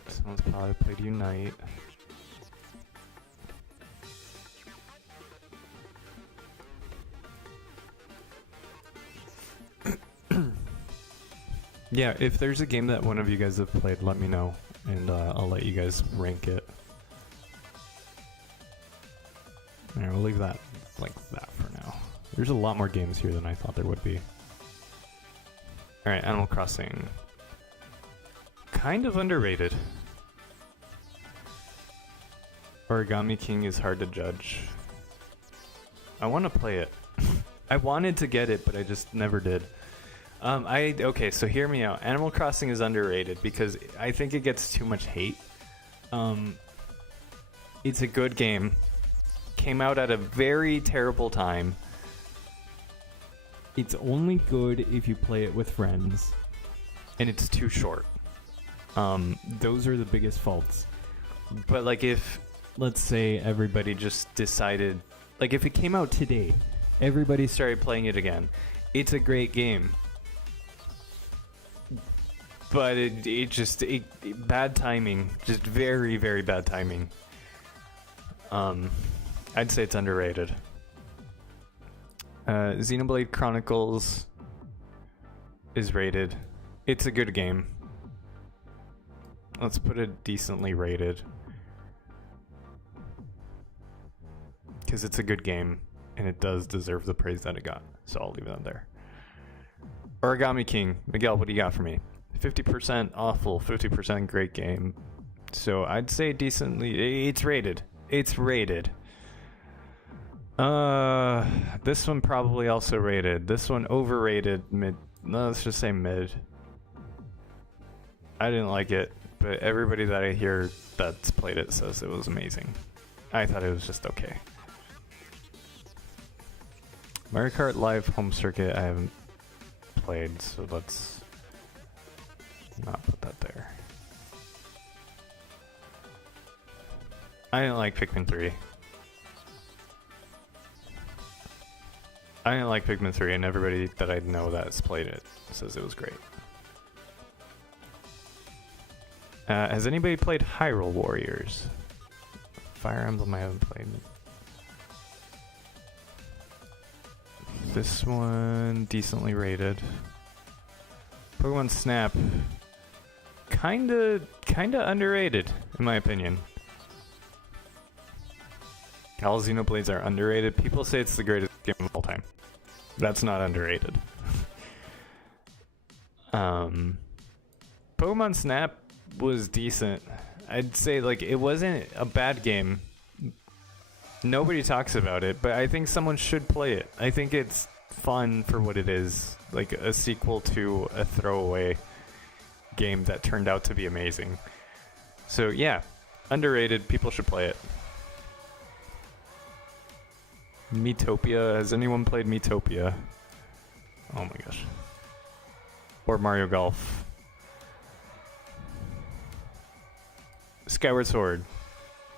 Someone's probably played Unite. Yeah, if there's a game that one of you guys have played, let me know, and I'll let you guys rank it. Alright, we'll leave that like that for now. There's a lot more games here than I thought there would be. Alright, Animal Crossing. Kind of underrated. Origami King is hard to judge. I want to play it. I wanted to get it, but I just never did. Okay, so hear me out. Animal Crossing is underrated because I think it gets too much hate. It's a good game. Came out at a very terrible time. It's only good if you play it with friends. And it's too short. Those are the biggest faults. But like if, let's say everybody just decided, like if it came out today, everybody started playing it again. It's a great game. But bad timing, just very, very bad timing. I'd say it's underrated. Xenoblade Chronicles is rated. It's a good game. Let's put it decently rated. Because it's a good game, and it does deserve the praise that it got. So I'll leave it on there. Origami King. Miguel, what do you got for me? 50% awful, 50% great game. So I'd say decently, it's rated. It's rated. This one probably also rated. This one overrated, mid. No, let's just say mid. I didn't like it, but everybody that I hear that's played it says it was amazing. I thought it was just okay. Mario Kart Live Home Circuit I haven't played, so let's not put that there. I didn't like Pikmin 3. I didn't like Pikmin 3, and everybody that I know that's played it says it was great. Has anybody played Hyrule Warriors? Fire Emblem I haven't played. This one, decently rated. Pokemon Snap, kinda underrated, in my opinion. All Xenoblades are underrated. People say it's the greatest game of all time. That's not underrated. Pokemon Snap was decent. I'd say like it wasn't a bad game. Nobody talks about it, but I think someone should play it. I think it's fun for what it is, like a sequel to a throwaway game that turned out to be amazing. So yeah, underrated. People should play it. Miitopia. Has anyone played Miitopia? Oh my gosh. Or Mario Golf. Skyward Sword.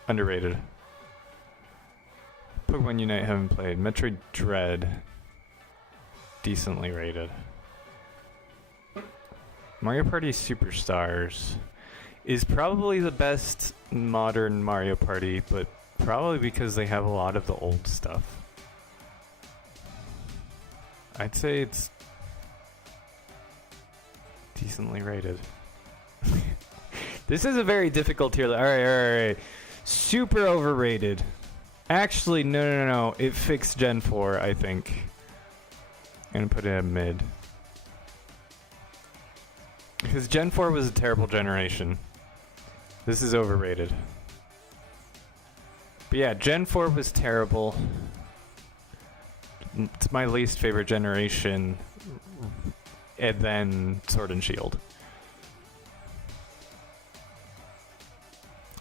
Underrated. Pokemon Unite haven't played. Metroid Dread. Decently rated. Mario Party Superstars is probably the best modern Mario Party, but probably because they have a lot of the old stuff. I'd say it's decently rated. This is a very difficult tier. Alright. Super overrated. Actually, no. It fixed Gen 4, I think. I'm gonna put it in mid. Because Gen 4 was a terrible generation. This is overrated. But yeah, Gen 4 was terrible. It's my least favorite generation. And then Sword and Shield.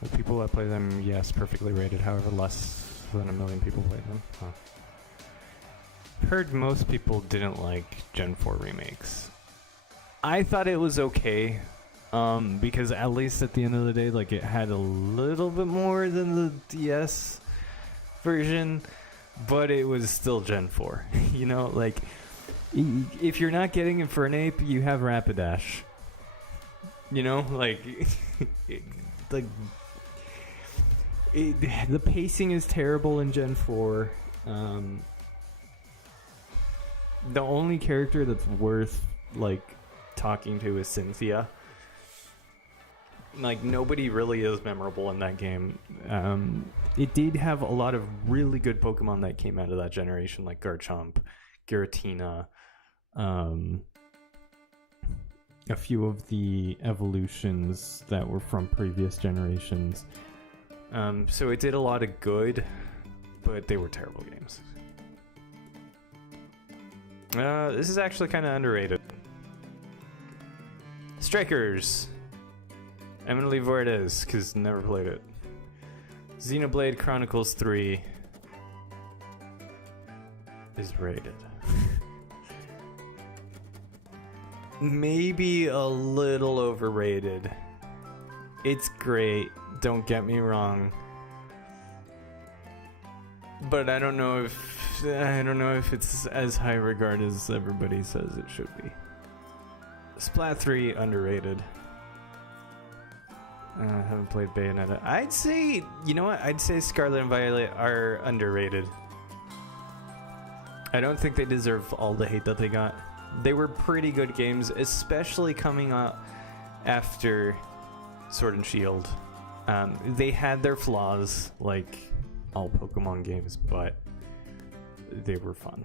The people that play them, yes, perfectly rated. However, less than 1 million people play them. Huh. Heard most people didn't like Gen 4 remakes. I thought it was okay, because at least at the end of the day, like, it had a little bit more than the DS version, but it was still Gen 4. You know, like, if you're not getting Infernape, you have Rapidash. You know, like, the pacing is terrible in Gen 4. The only character that's worth, like, talking to is Cynthia. Like, nobody really is memorable in that game. It did have a lot of really good Pokemon that came out of that generation, like Garchomp, Giratina, a few of the evolutions that were from previous generations. So it did a lot of good, but they were terrible games. This is actually kind of underrated. Strikers. I'm gonna leave where it is, because never played it. Xenoblade Chronicles 3 is rated. Maybe a little overrated. It's great, don't get me wrong. But I don't know if it's as high regard as everybody says it should be. Splat 3 underrated. I haven't played Bayonetta. I'd say, you know what? I'd say Scarlet and Violet are underrated. I don't think they deserve all the hate that they got. They were pretty good games, especially coming up after Sword and Shield. They had their flaws, like all Pokemon games, but they were fun.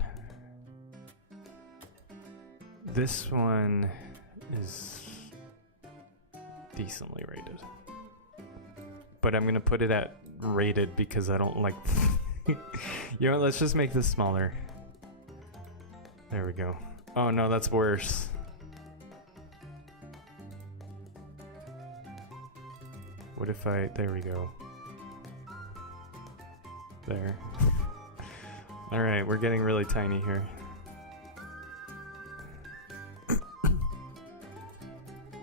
This one is decently rated, but I'm gonna put it at rated because I don't like you know, let's just make this smaller. There we go. Oh no, that's worse. What if there we go. There. Alright, we're getting really tiny here.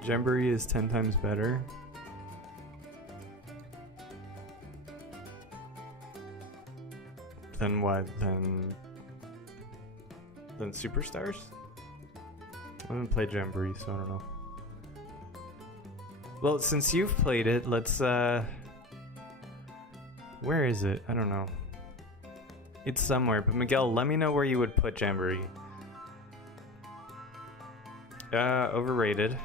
Jamboree is 10 times better. Then what? Then Superstars? I haven't played Jamboree, so I don't know. Well, since you've played it, let's where is it? I don't know. It's somewhere, but Miguel, let me know where you would put Jamboree. Overrated.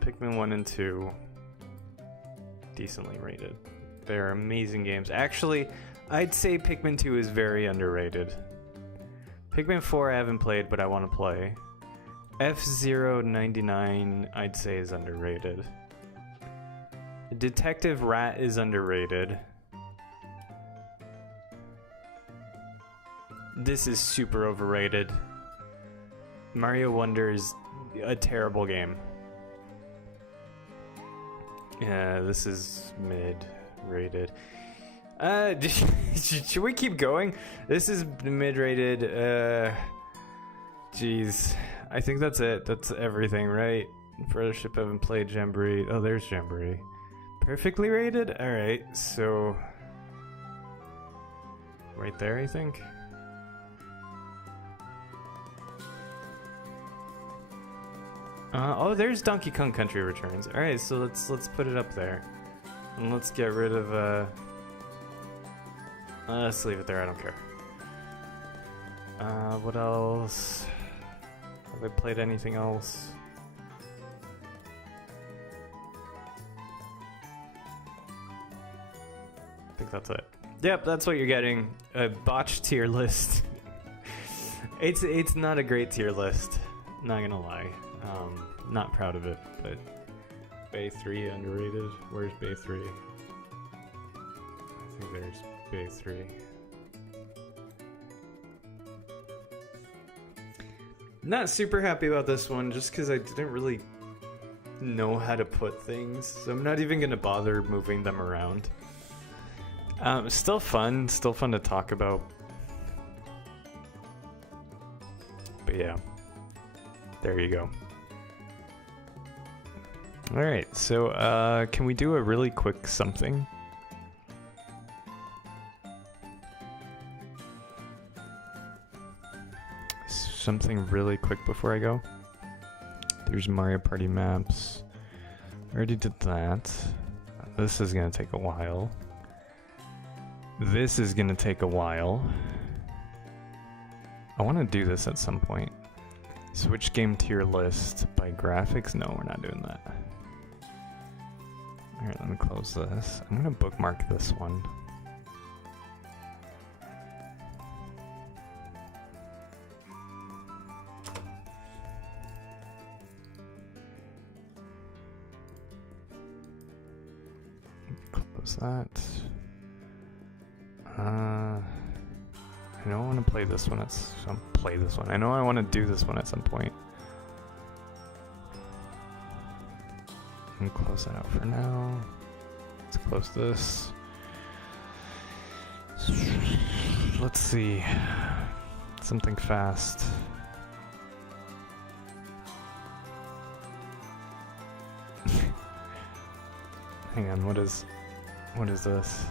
Pikmin 1 and 2, decently rated. They're amazing games. Actually, I'd say Pikmin 2 is very underrated. Pikmin 4 I haven't played, but I want to play. F-Zero 99 I'd say is underrated. Detective Rat is underrated. This is super overrated. Mario Wonder is a terrible game. Yeah, this is mid-rated. Should we keep going? This is mid-rated. Jeez. I think that's it. That's everything, right? Fellowship haven't played Jamboree. Oh, there's Jamboree. Perfectly rated? Alright, so... right there, I think? Oh, there's Donkey Kong Country Returns. Alright, so let's put it up there. And let's get rid of, let's leave it there, I don't care. What else? Have I played anything else? I think that's it. Yep, that's what you're getting. A botched tier list. It's not a great tier list. Not gonna lie. Not proud of it, but Bay 3 underrated. Where's Bay 3? I think there's Bay 3. Not super happy about this one just because I didn't really know how to put things, so I'm not even gonna bother moving them around. Still fun to talk about. But yeah, there you go. Alright, so can we do a really quick something? Something really quick before I go. There's Mario Party maps. I already did that. This is gonna take a while. This is gonna take a while. I want to do this at some point. Switch game tier list by graphics? No, we're not doing that. Alright, let me close this. I'm gonna bookmark this one. Close that. I don't want to play this one. I know I want to do this one at some point. I'm gonna close that out for now. Let's close this. Let's see. Something fast. Hang on, what is this?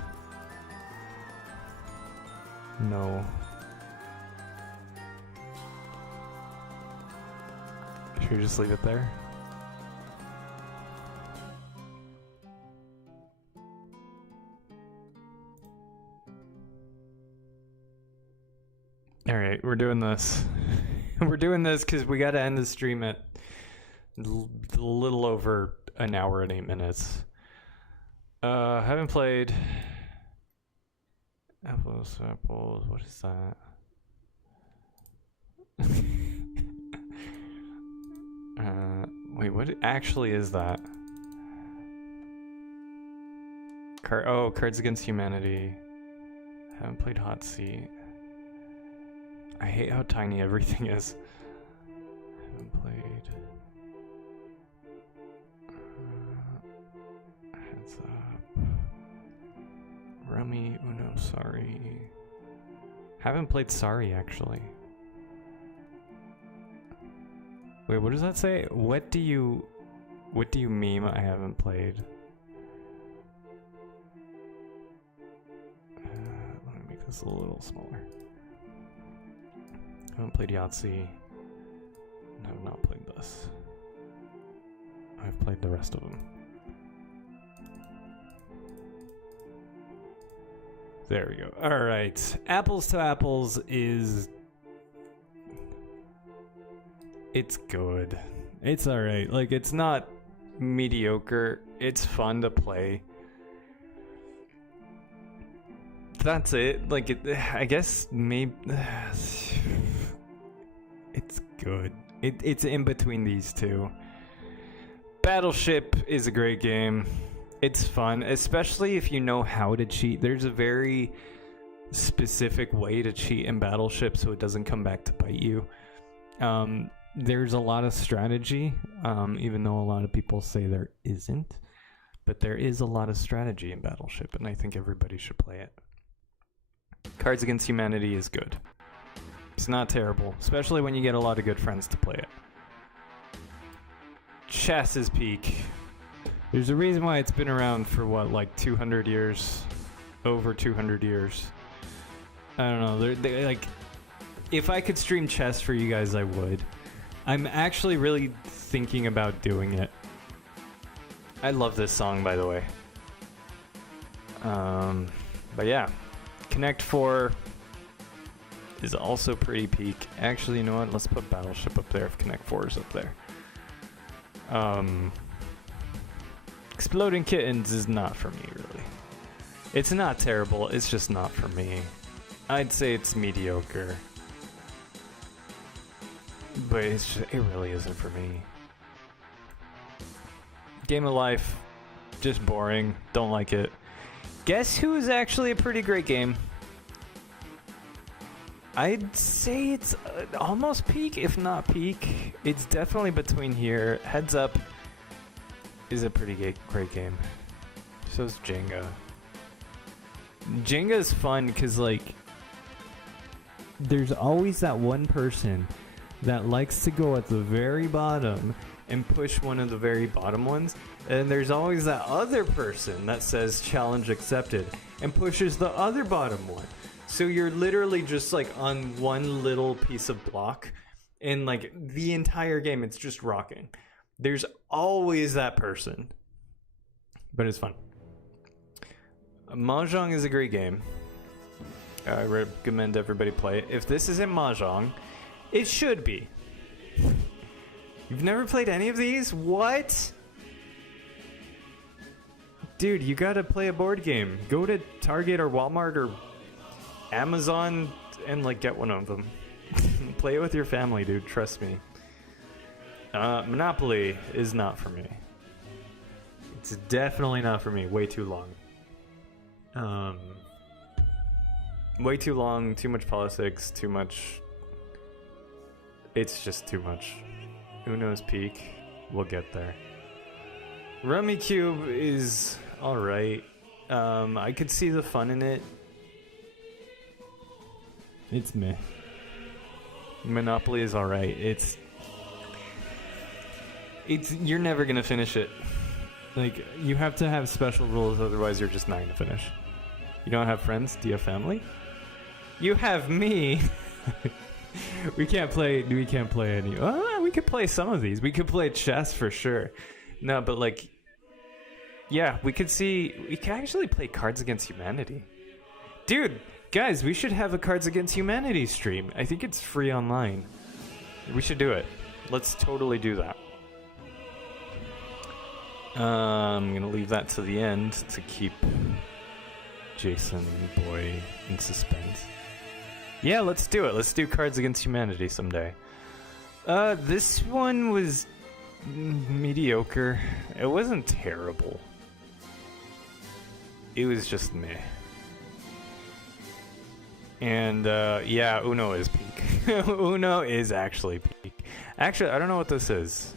No. Should we just leave it there? Alright, we're doing this. We're doing this because we gotta end the stream at a little over an hour and 8 minutes. Haven't played Apples, what is that? Wait, what actually is that? Cards Against Humanity. Haven't played Hot Seat. I hate how tiny everything is. Haven't played. Heads Up. Rummy, Uno, Sorry. Haven't played Sorry, actually. Wait, what does that say? What do you meme I haven't played? Let me make this a little smaller. I haven't played Yahtzee. And I have not played this. I've played the rest of them. There we go. Alright. Apples to Apples is... it's good. It's alright. Like, it's not mediocre. It's fun to play. That's it. Like, I guess maybe... it's good. It's in between these two. Battleship is a great game. It's fun, especially if you know how to cheat. There's a very specific way to cheat in Battleship so it doesn't come back to bite you. There's a lot of strategy, even though a lot of people say there isn't. But there is a lot of strategy in Battleship, and I think everybody should play it. Cards Against Humanity is good. It's not terrible, especially when you get a lot of good friends to play it. Chess is peak. There's a reason why it's been around for what, like 200 years? Over 200 years. I don't know. They're like, if I could stream chess for you guys, I would. I'm actually really thinking about doing it. I love this song, by the way. But yeah, Connect 4 is also pretty peak. Actually, you know what? Let's put Battleship up there if Connect 4 is up there. Exploding Kittens is not for me, really. It's not terrible, it's just not for me. I'd say it's mediocre. But it really isn't for me. Game of Life, just boring, don't like it. Guess Who is actually a pretty great game. I'd say it's almost peak, if not peak. It's definitely between here. Heads Up is a pretty great game. So is Jenga. Jenga is fun because, like, there's always that one person that likes to go at the very bottom and push one of the very bottom ones, and there's always that other person that says challenge accepted and pushes the other bottom one. So you're literally just like on one little piece of block, and like the entire game it's just rocking. There's always that person, but it's fun. Mahjong is a great game. I recommend everybody play it. If this isn't Mahjong, it should be. You've never played any of these? What? Dude, you gotta play a board game. Go to Target or Walmart or Amazon and like get one of them. Play it with your family, dude. Trust me. Monopoly is not for me. It's definitely not for me. Way too long. Way too long, too much politics, too much... It's just too much. Uno's peak. We'll get there. Rummy Cube is alright. I could see the fun in it. It's meh. Monopoly is alright. It's you're never gonna finish it. Like, you have to have special rules, otherwise you're just not gonna finish. You don't have friends? Do you have family? You have me. We can't play any. Oh, we could play some of these. We could play chess for sure. No, but like, yeah, we could actually play Cards Against Humanity. Dude, guys, we should have a Cards Against Humanity stream. I think it's free online. We should do it. Let's totally do that. I'm gonna leave that to the end to keep Jason Boy in suspense. Yeah, let's do it. Let's do Cards Against Humanity someday. This one was mediocre. It wasn't terrible. It was just meh. And yeah, Uno is peak. Uno is actually peak. Actually, I don't know what this is.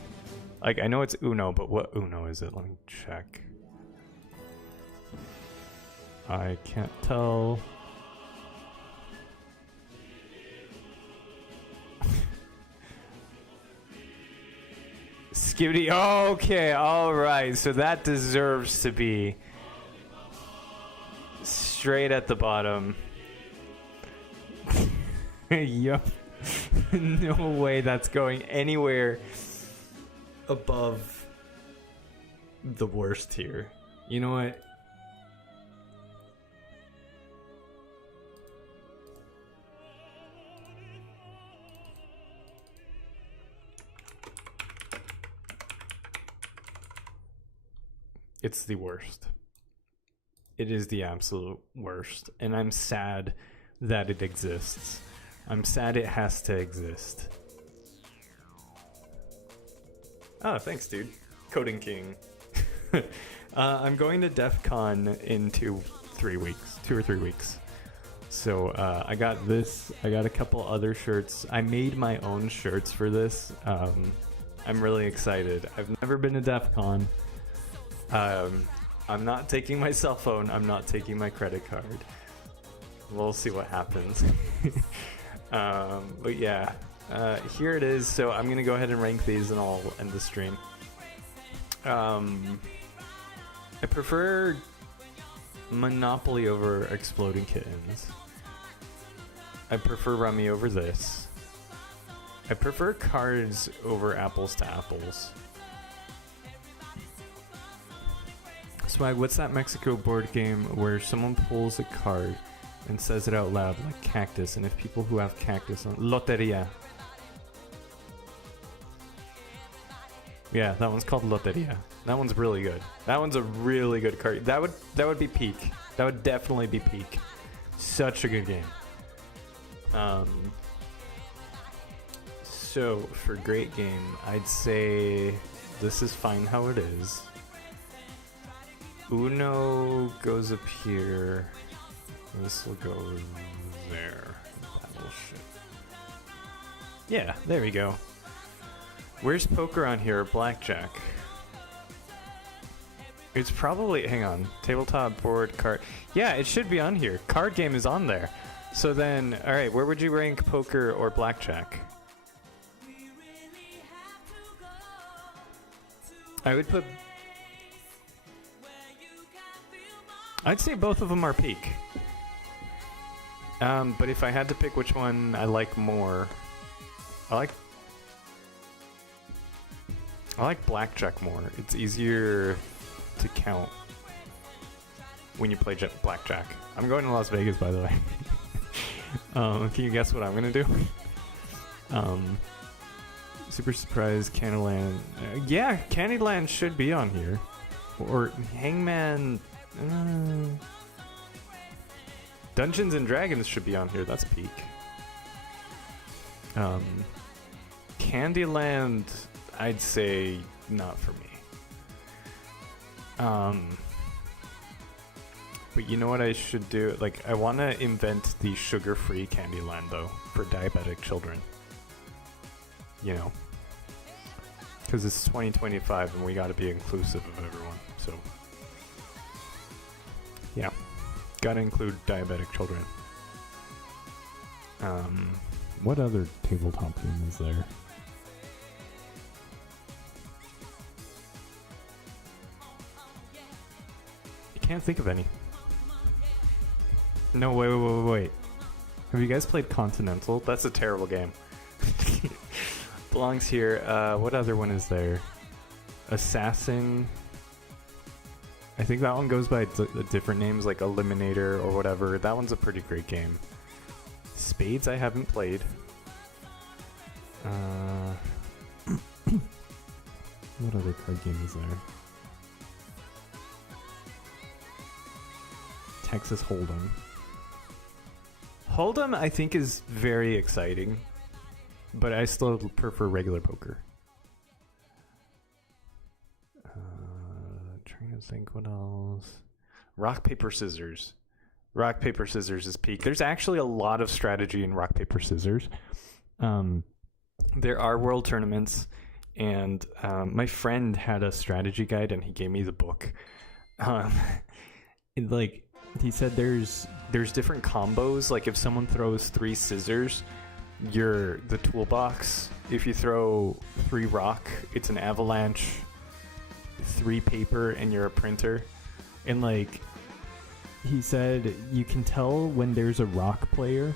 Like, I know it's Uno, but what Uno is it? Let me check. I can't tell. Skibidi. Oh, okay, alright. So that deserves to be straight at the bottom. Yup. No way that's going anywhere above the worst here. You know what? It's the worst. It is the absolute worst. And I'm sad that it exists. I'm sad it has to exist. Oh, thanks, dude. Coding King. I'm going to DEF CON in 2 or 3 weeks. So I got this. I got a couple other shirts. I made my own shirts for this. I'm really excited. I've never been to DEF CON. I'm not taking my cell phone. I'm not taking my credit card. We'll see what happens. But yeah, here it is. So I'm going to go ahead and rank these and I'll end the stream. I prefer Monopoly over Exploding Kittens. I prefer Rummy over this. I prefer cards over Apples to Apples. Swag, what's that Mexico board game where someone pulls a card and says it out loud like cactus, and if people who have cactus on Loteria. Yeah, that one's called Loteria. That one's really good. That one's a really good card. That would be peak. That would definitely be peak. Such a good game. So for great game, I'd say this is fine how it is. Uno goes up here. This will go there. Battleship. Yeah, there we go. Where's poker on here? Blackjack. It's probably, hang on, tabletop board card. Yeah, it should be on here. Card game is on there. So then, all right, where would you rank poker or blackjack? I would put, I'd say both of them are peak. But if I had to pick which one I like more, I like blackjack more. It's easier to count when you play blackjack. I'm going to Las Vegas, by the way. Can you guess what I'm gonna do? Super Surprise, Candyland. Yeah, Candyland should be on here. Or Hangman. Dungeons and Dragons should be on here. That's peak. Candyland, I'd say not for me. But you know what I should do? Like, I want to invent the sugar-free Candyland, though, for diabetic children. You know. Because it's 2025 and we got to be inclusive of everyone, so. Yeah. Gotta include diabetic children. What other tabletop game is there? I can't think of any. No, wait. Have you guys played Continental? That's a terrible game. Belongs here. What other one is there? Assassin. I think that one goes by different names, like Eliminator or whatever. That one's a pretty great game. Spades I haven't played. What other card game is there? Texas Hold'em. Hold'em I think is very exciting, but I still prefer regular poker. Trying to think what else. Rock, paper, scissors. Rock, paper, scissors is peak. There's actually a lot of strategy in rock, paper, scissors. There are world tournaments, and my friend had a strategy guide, and he gave me the book. Like, he said there's different combos. Like, if someone throws 3 scissors, you're the toolbox. If you throw 3 rock, it's an avalanche. 3 paper, and you're a printer. And like, he said you can tell when there's a rock player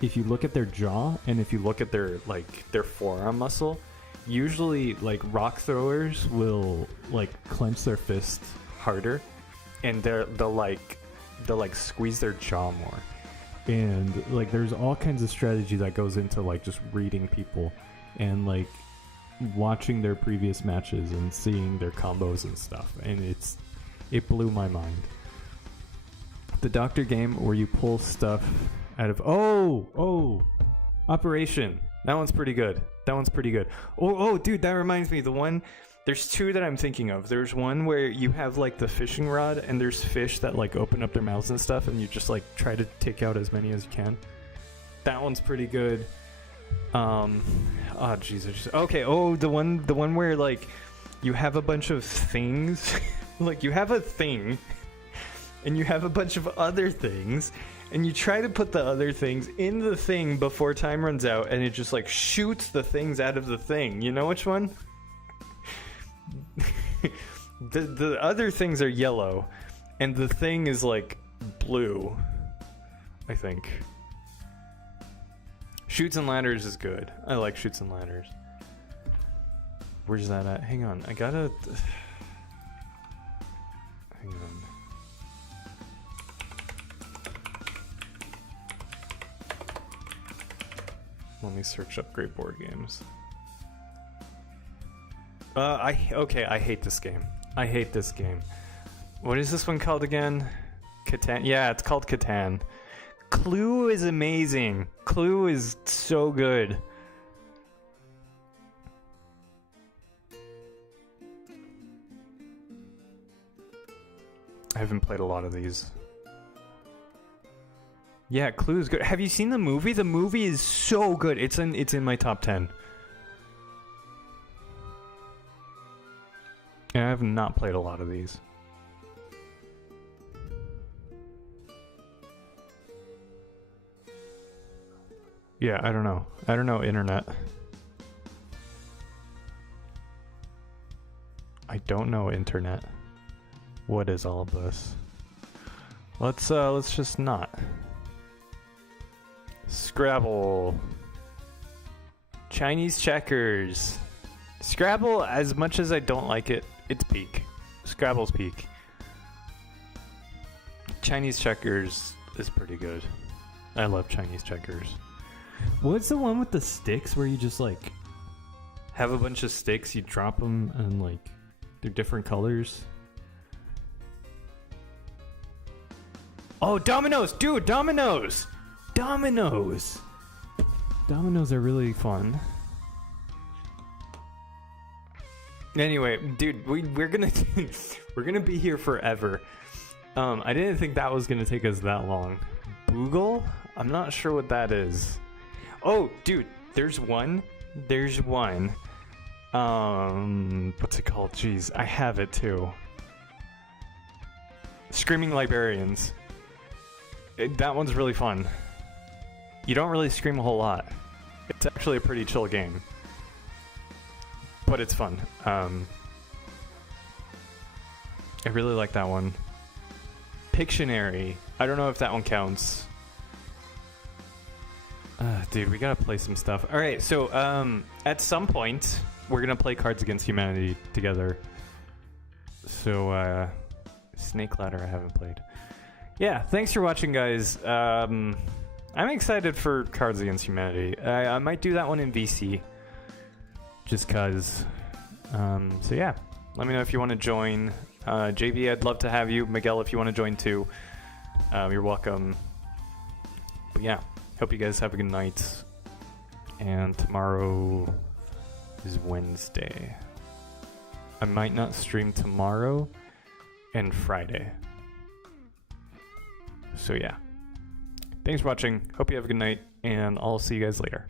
if you look at their jaw and if you look at their forearm muscle. Usually, like, rock throwers will like clench their fist harder, and they'll squeeze their jaw more. And like, there's all kinds of strategy that goes into like just reading people and like watching their previous matches and seeing their combos and stuff, and it blew my mind. The doctor game where you pull stuff out of Operation. That one's pretty good. Oh, dude, that reminds me. The one There's two that I'm thinking of. There's one where you have like the fishing rod and there's fish that like open up their mouths and stuff and you just like try to take out as many as you can. That one's pretty good. Oh jeez. Okay, the one where like you have a bunch of things. Like you have a thing and you have a bunch of other things and you try to put the other things in the thing before time runs out and it just like shoots the things out of the thing. You know which one? The other things are yellow and the thing is like blue, I think. Chutes and Ladders is good. I like Chutes and Ladders. Where's that at? Hang on, I gotta hang on. Let me search up great board games. I hate this game. I hate this game. What is this one called again? Catan? Yeah, it's called Catan. Clue is amazing. Clue is so good. I haven't played a lot of these. Yeah, Clue is good. Have you seen the movie? The movie is so good. It's in my top 10. And I have not played a lot of these. Yeah, I don't know. I don't know internet. I don't know internet. What is all of this? Let's just not. Scrabble. Chinese checkers. Scrabble, as much as I don't like it, it's peak. Scrabble's peak. Chinese checkers is pretty good. I love Chinese checkers. What's the one with the sticks where you just like have a bunch of sticks, you drop them and like they're different colors? Oh, dominoes! Dude, dominoes! Dominoes! Dominoes are really fun. Anyway, dude, we're gonna be here forever. I didn't think that was gonna take us that long. Boogle? I'm not sure what that is. Oh, dude, there's one. What's it called? Jeez, I have it too. Screaming Librarians. That one's really fun. You don't really scream a whole lot. It's actually a pretty chill game. But it's fun. I really like that one. Pictionary. I don't know if that one counts. Dude, we gotta play some stuff. Alright, so at some point, we're gonna play Cards Against Humanity together. So, Snake Ladder I haven't played. Yeah, thanks for watching, guys. I'm excited for Cards Against Humanity. I might do that one in VC. Just cause. So yeah, let me know if you want to join. JV, I'd love to have you. Miguel, if you want to join too, you're welcome. But yeah, hope you guys have a good night. And tomorrow is Wednesday. I might not stream tomorrow and Friday. So yeah, thanks for watching. Hope you have a good night, and I'll see you guys later.